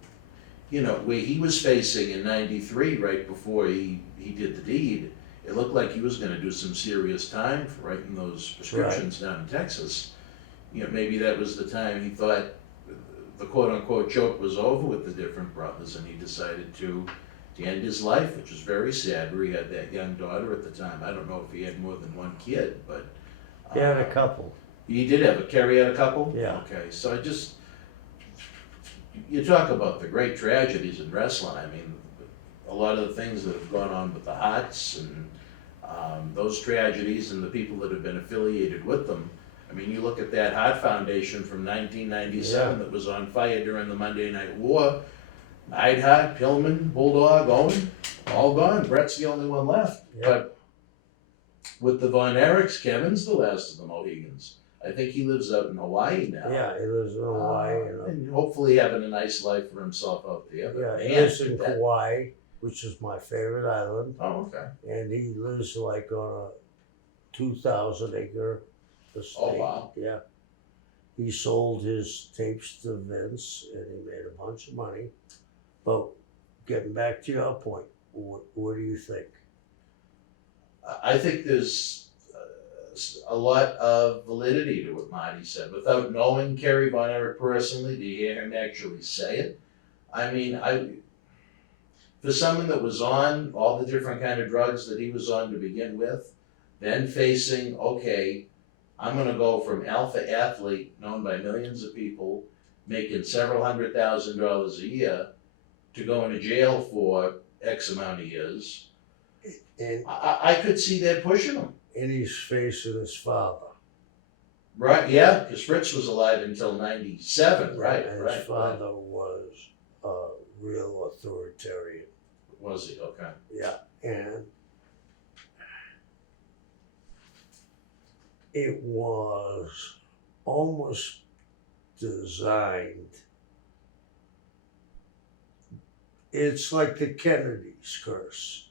where he was facing in '93, right before he did the deed, it looked like he was going to do some serious time for writing those prescriptions down in Texas. Maybe that was the time he thought the quote-unquote joke was over with the different brothers, and he decided to end his life, which was very sad, where he had that young daughter at the time. I don't know if he had more than one kid, but... He had a couple. He did have Kerry had a couple? Yeah. Okay, so you talk about the great tragedies in wrestling. I mean, a lot of the things that have gone on with the Hots and those tragedies and the people that have been affiliated with them I mean, you look at that Heart Foundation from 1997 that was on fire during the Monday Night War. Neidhart, Pillman, Bulldog, Owen, all gone. Brett's the only one left. Yeah. But with the Von Erichs, Kevin's the last of the Mohegans. I think he lives out in Hawaii now. Yeah, he lives in Hawaii. And hopefully having a nice life for himself out there. Yeah, But he man, lives in Kauai, which is my favorite island. Oh, okay. And he lives like on a 2,000-acre estate. Oh, wow. Yeah. He sold his tapes to Vince, and he made a bunch of money. But getting back to your point, what do you think? I think there's a lot of validity to what Marty said. Without knowing Kerry Von Erich personally, to hear him actually say it, I mean, for someone that was on all the different kind of drugs that he was on to begin with, then facing, okay, I'm going to go from alpha athlete known by millions of people, making several $100,000 a year, to going to jail for X amount of years. And, I could see that pushing him. and he's facing his father. Right, yeah, because Fritz was alive until 97, right, And right. his father was a real authoritarian. Was he? Okay. Yeah, and it was almost designed. It's like the Kennedy's curse.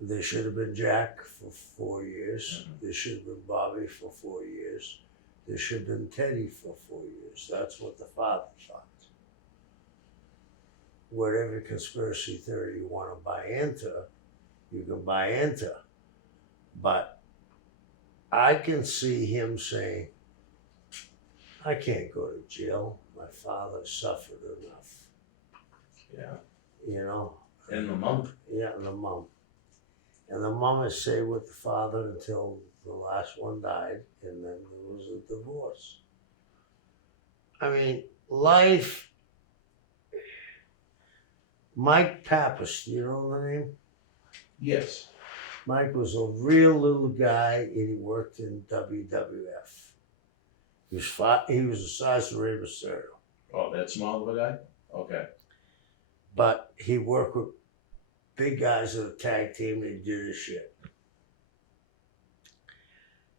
There should have been Jack for 4 years. Mhm. There should have been Bobby for 4 years. There should have been Teddy for 4 years. That's what the father thought. Whatever conspiracy theory you want to buy into, you can buy into. But I can see him saying, I can't go to jail. My father suffered enough. Yeah. You know? And the mom. Yeah, and the mom. And the mom would stay with the father until the last one died, and then there was a divorce. I mean, life. Mike Pappas, do you know the name? Yes. Mike was a real little guy, and he worked in WWF. He was the size of Rey Mysterio. Oh, that small of a guy? Okay. But he worked with big guys in the tag team, and he did his shit.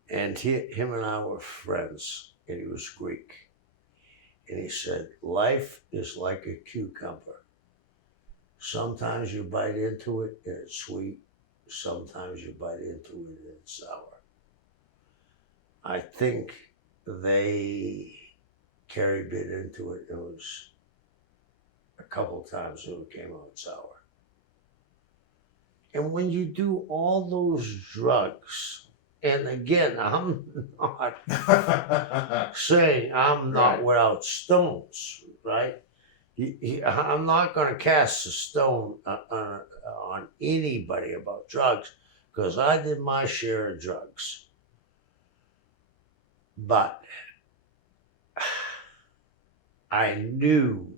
And him and I were friends, and he was Greek. And he said, life is like a cucumber. Sometimes you bite into it and it's sweet. Sometimes you bite into it and it's sour. I think Kerry bit into it. It was a couple of times it came out sour. And when you do all those drugs, and again, I'm not saying I'm not Right. without stones, right? I'm not going to cast a stone on anybody about drugs because I did my share of drugs. But I knew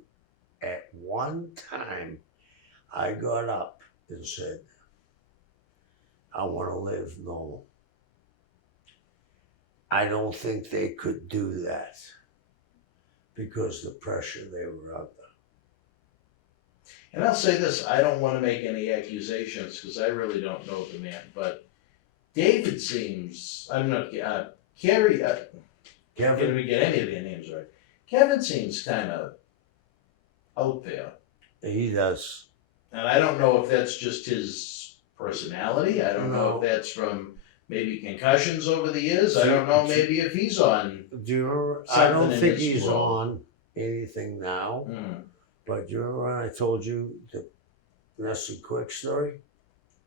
at one time I got up and said, I want to live normal. I don't think they could do that because the pressure they were under. And I'll say this, I don't want to make any accusations because I really don't know the man, but David seems, I'm not, Kerry, can't Kevin, we get any of their names right? Kevin seems kind of out there. he does. And I don't know if that's just his personality. I don't know No. if that's from maybe concussions over the years. I don't know maybe if he's on. Do you remember? I Something don't in think this he's world. on anything now. But do you remember when I told you the Nestle Quick story?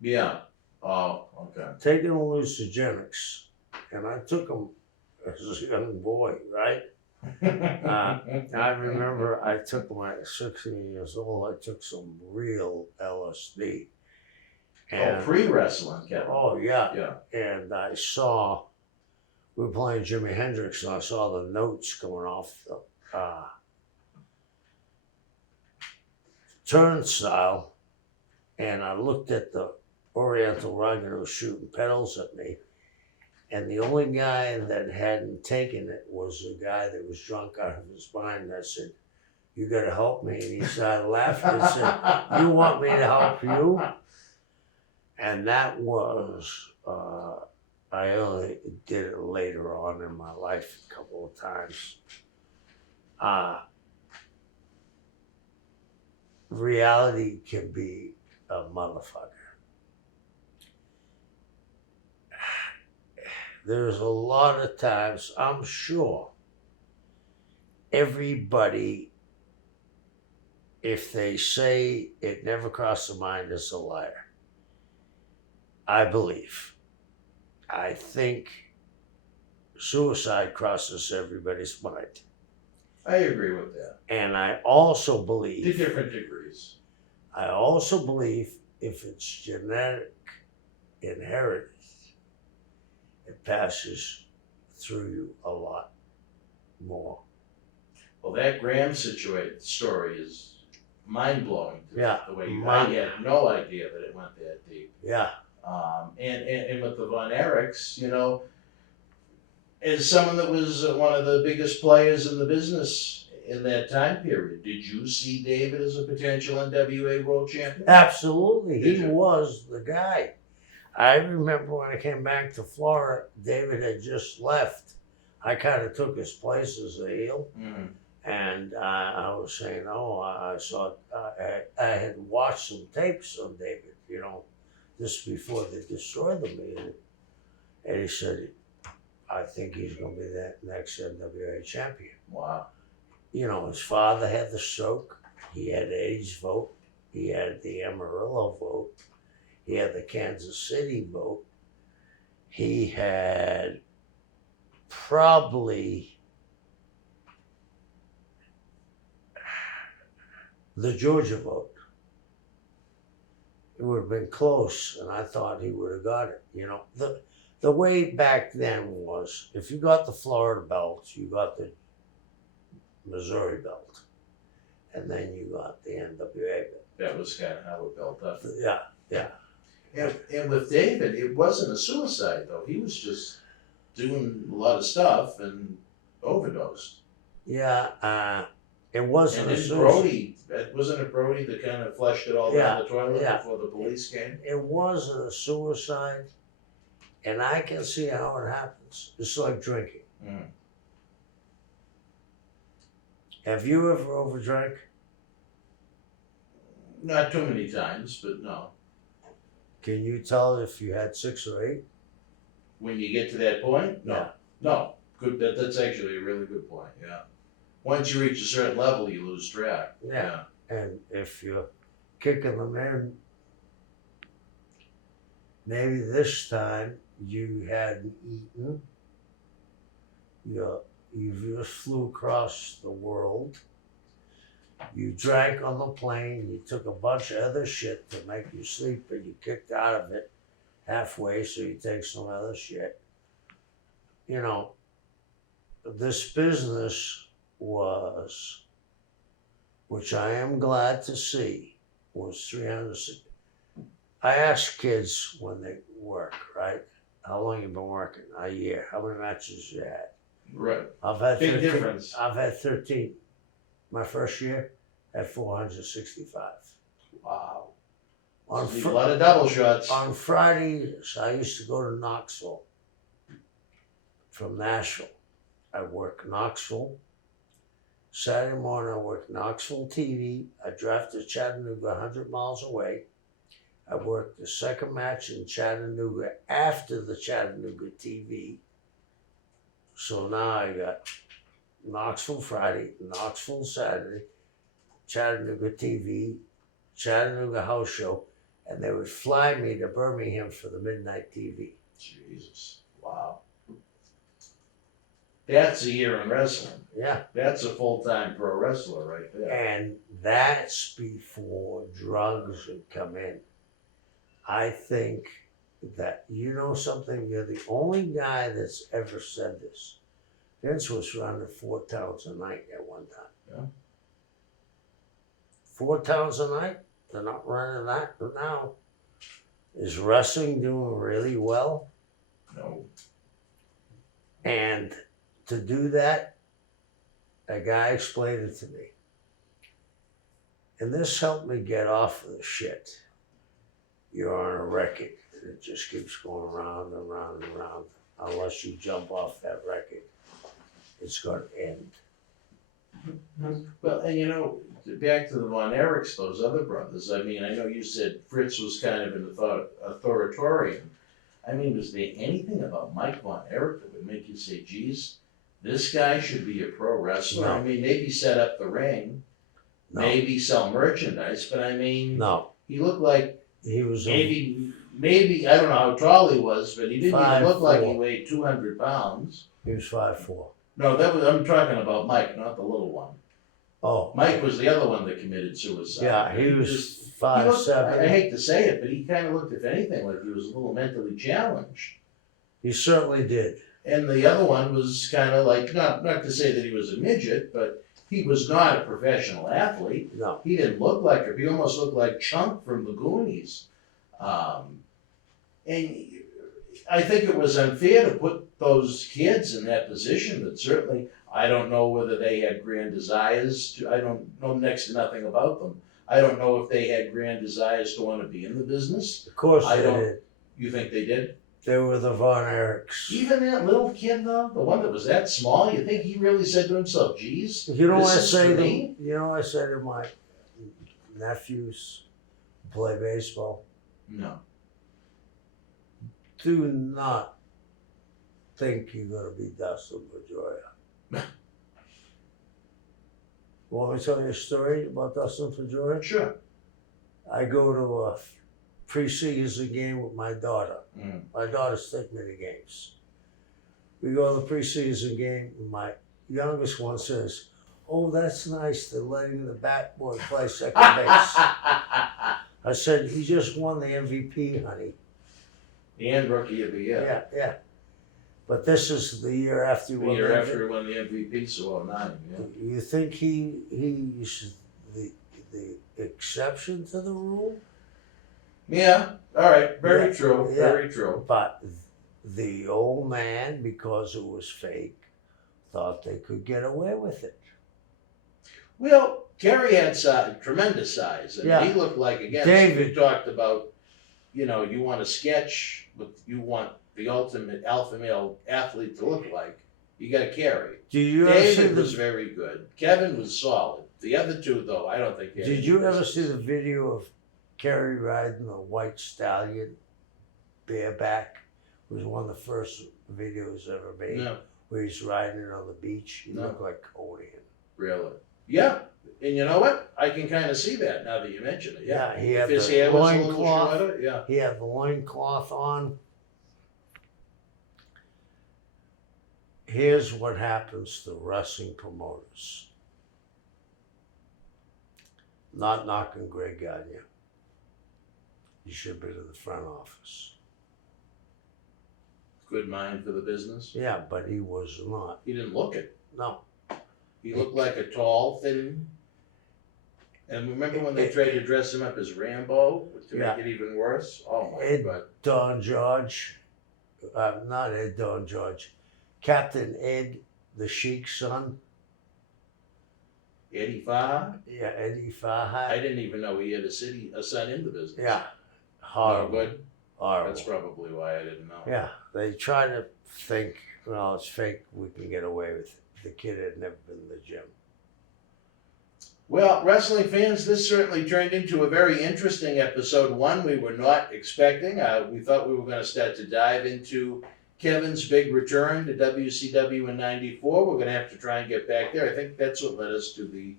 Yeah. Oh, okay. Taking hallucinogenics, and I took them as a young boy, right? I remember I took them at 16 years old. I took some real LSD. Oh, pre-wrestling, Kevin. Oh, yeah. Yeah. And we were playing Jimi Hendrix, and I saw the notes coming off the turnstile, and I looked at the Oriental rug, and it was shooting pedals at me, And the only guy that hadn't taken it was a guy that was drunk out of his mind. I said, "You got to help me." And he started laughing and said, "You want me to help you?" And that was, I only did it later on in my life a couple of times. Reality can be a motherfucker. There's a lot of times, I'm sure, everybody, if they say it never crossed their mind, is a liar. I believe. I think suicide crosses everybody's mind. I agree with that. And I also To believe, different degrees. I also believe if it's genetic inheritance, it passes through you a lot more. Well, that Graham story is mind-blowing to me, Yeah, the way I had no idea that it went that deep. Yeah. And with the Von Erichs, you know, as someone that was one of the biggest players in the business in that time period, did you see David as a potential NWA world champion? Absolutely. Did He you? was the guy. I remember when I came back to Florida, David had just left. I kind of took his place as a heel. Mm-hmm. And I was saying, I saw, I had watched some tapes on David, you know, this before they destroyed the meeting. And he said, "I think he's going to be that next NWA champion." Wow. You know, his father had the stroke. He had Eddie's vote. He had the Amarillo vote. He had the Kansas City vote. He had probably the Georgia vote. It would have been close, and I thought he would have got it. You know, the way back then was, if you got the Florida belt, you got the Missouri belt, and then you got the NWA belt. That was kind of how it built up. Yeah, yeah. And with David, it wasn't a suicide, though. He was just doing a lot of stuff and overdosed. Yeah, it wasn't And a then suicide. Brody, wasn't it Brody that kind of flushed it all down the toilet yeah. before the police came? It wasn't a suicide, and I can see how it happens. It's like drinking. Mm. Have you ever overdrank? Not too many times, but no. Can you tell if you had 6 or 8? When you get to that point, no. Yeah. No. Good. That's actually a really good point, yeah. Once you reach a certain level, you lose track. Yeah. And if you're kicking them in, maybe this time you hadn't eaten. You just flew across the world. You drank on the plane. You took a bunch of other shit to make you sleep, but you kicked out of it halfway, so you take some other shit. You know, this business was, which I am glad to see, was 360. I ask kids when they work, right? How long you been working? A year. How many matches you had? Right. I've had Big 13. difference. I've had 13. My first year, had 465. Wow. On, So a lot of double shots. on Fridays, I used to go to Knoxville from Nashville. I work Knoxville. Saturday morning, I work Knoxville TV. I drive to Chattanooga, 100 miles away. I worked the second match in Chattanooga after the Chattanooga TV. So now I got Knoxville Friday, Knoxville Saturday, Chattanooga TV, Chattanooga house show, and they would fly me to Birmingham for the midnight TV. Jesus. Wow. That's a year in wrestling. Yeah. That's a full-time pro wrestler right there. And that's before drugs would come in. I think that, you know something, you're the only guy that's ever said this. Vince was running 4 towns a night at one time. Yeah. 4 towns a night? They're not running that now. Is wrestling doing really well? No. And to do that, a guy explained it to me. And this helped me get off of the shit. You're on a record. It just keeps going round and round and round. Unless you jump off that record, it's going to end. Well, and you know, back to the Von Erichs, those other brothers, I mean, I know you said Fritz was kind of an authoritarian. I mean, was there anything about Mike Von Erich that would make you say, geez, this guy should be a pro wrestler? No. I mean, maybe set up the ring, No. maybe sell merchandise, but I mean, No. he looked like He was maybe, I don't know how tall he was, but he didn't even look like he 5'4". weighed 200 pounds. He was 5'4". No, I'm talking about Mike, not the little one. Oh. Mike was the other one that committed suicide. Yeah, he was He 5'7". I hate to say it, but he kind of looked, if anything, like he was a little mentally challenged. He certainly did. And the other one was kind of like, not to say that he was a midget, but he was not a professional athlete. No. He didn't look like it. He almost looked like Chunk from the Goonies. And I think it was unfair to put those kids in that position, but certainly I don't know whether they had grand desires. I don't know next to nothing about them. I don't know if they had grand desires to want to be in the business. Of course I they don't- did. You think they did? They were the Von Erichs. Even that little kid though, the one that was that small, you think he really said to himself, geez, You know what I this is say for to me? I say to my nephews who play baseball? No. Do not think you're going to be Dustin Pedroia. Want me to tell you a story about Dustin Pedroia? Sure. I go to a preseason game with my daughter. Mm. My daughters take me to games. We go to the preseason game, and my youngest one says, "Oh, that's nice. They're letting the bat boy play second base." I said, "He just won the MVP, honey." And rookie of the year. Yeah. But this is the year after he The won year the after he won the MVP, so 09, yeah. You think he's the exception to the rule? Yeah, all right, very Yeah, true, yeah. very true. But the old man, because it was fake, thought they could get away with it. Well, Kerry had tremendous size, and Yeah. he looked like, again, David. we talked about, you want a sketch, but you want the ultimate alpha male athlete to look like, you got Kerry. Do you ever see David was the, very good. Kevin was solid. The other two, though, I don't think. Did you ever see the video of Kerry riding a white stallion bareback? It was one of the first videos ever made. No, Where he's riding it on the beach. He No. looked like Conan. really. Yeah, and you know what? I can kind of see that now that you mention it. Yeah, Yeah, he had if his the hair was a little loincloth. shorter, yeah. He had the loincloth on. Here's what happens to wrestling promoters. Not knocking Greg Gagne. He should have been in the front office. Good mind for the business. Yeah, but he was not. He didn't look it. No. He looked like a tall, thin. And remember when they tried to dress him up as Rambo to Yeah. make it even worse? Oh my Ed God. Don George, not Ed Don George, Captain Ed, the Sheik's son. Eddie Farr? Yeah, Eddie I Farhat. didn't even know he had a son in the business. Yeah, No horrible. good. Horrible. That's probably why I didn't know. Yeah, they try to think, well, it's fake, we can get away with it. The kid had never been in the gym. Well, wrestling fans, this certainly turned into a very interesting episode. One we were not expecting. We thought we were going to start to dive into Kevin's big return to WCW in '94. We're going to have to try and get back there. I think that's what led us to the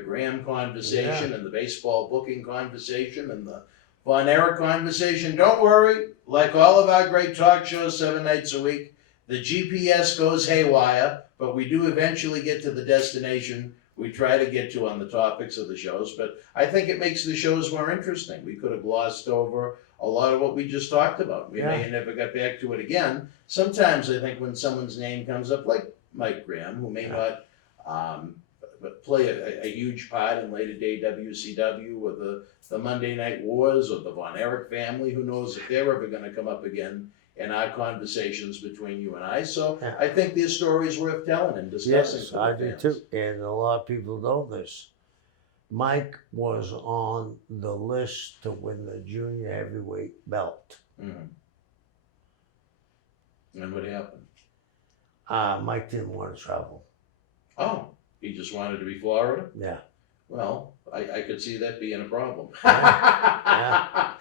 Graham conversation and the baseball booking conversation and the Von Erich conversation. Don't worry, like all of our great talk shows 7 nights a week, the GPS goes haywire, but we do eventually get to the destination we try to get to on the topics of the shows. But I think it makes the shows more interesting. We could have glossed over a lot of what we just talked about. We may have never got back to it again. Sometimes I think when someone's name comes up, like Mike Graham, who may not play a huge part in later day WCW or the Monday Night Wars or the Von Erich family, who knows if they're ever going to come up again in our conversations between you and I. So Yeah. I think this story is worth telling and discussing. Yes, for I the do fans. too. And a lot of people know this. Mike was on the list to win the junior heavyweight belt. Mhm. And what happened? Mike didn't want to travel. Oh, he just wanted to be Florida? Yeah. Well, I could see that being a problem. Yeah.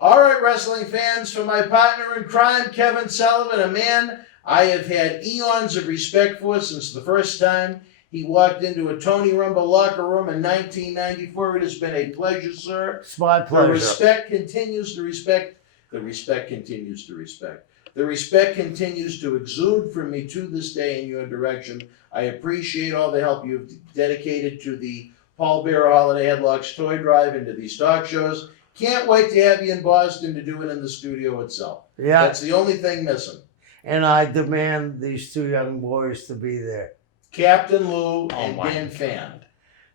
All right, wrestling fans, for my partner in crime, Kevin Sullivan, a man I have had eons of respect for since the first time he walked into a Tony Rumble locker room in 1994. It has been a pleasure, sir. It's my pleasure. The respect continues to respect. The respect continues to respect. The respect continues to exude from me to this day in your direction. I appreciate all the help you've dedicated to the Paul Bearer Holiday Headlocks Toy Drive and to these talk shows. Can't wait to have you in Boston to do it in the studio itself. Yeah. That's the only thing missing. And I demand these two young boys to be there. Captain Lou and Dan Fan.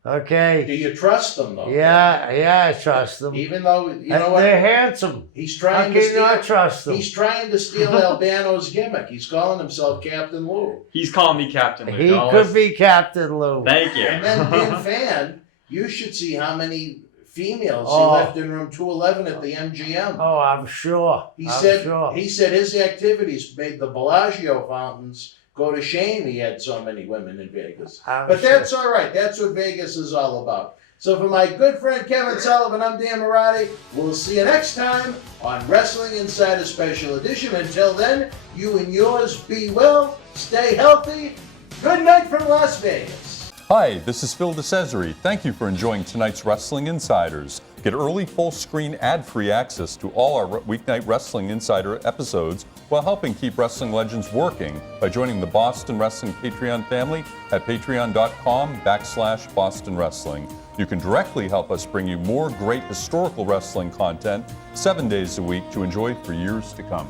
Okay. Do you trust them, though? Yeah, I trust them. Even though, you know And what? they're handsome. He's How trying can to you not steal. trust them? He's trying to steal Albano's gimmick. He's calling himself Captain Lou. He's calling me Captain Lou. He Don't could listen. be Captain Lou. Thank you. And then Dan Fan, you should see how many females Oh. he left in room 211 at the MGM. Oh, I'm sure. He I'm said sure. he said his activities made the Bellagio fountains go to shame. He had so many women in Vegas. I'm But sure. that's all right. That's what Vegas is all about. So for my good friend Kevin Sullivan, I'm Dan Marotti. We'll see you next time on Wrestling Insider Special Edition. Until then, you and yours be well, stay healthy. Good night from Las Vegas. Hi, this is Phil DeCesare. Thank you for enjoying tonight's Wrestling Insiders. Get early full-screen ad-free access to all our weeknight Wrestling Insider episodes while helping keep wrestling legends working by joining the Boston Wrestling Patreon family at patreon.com/Boston Wrestling. You can directly help us bring you more great historical wrestling content 7 days a week to enjoy for years to come.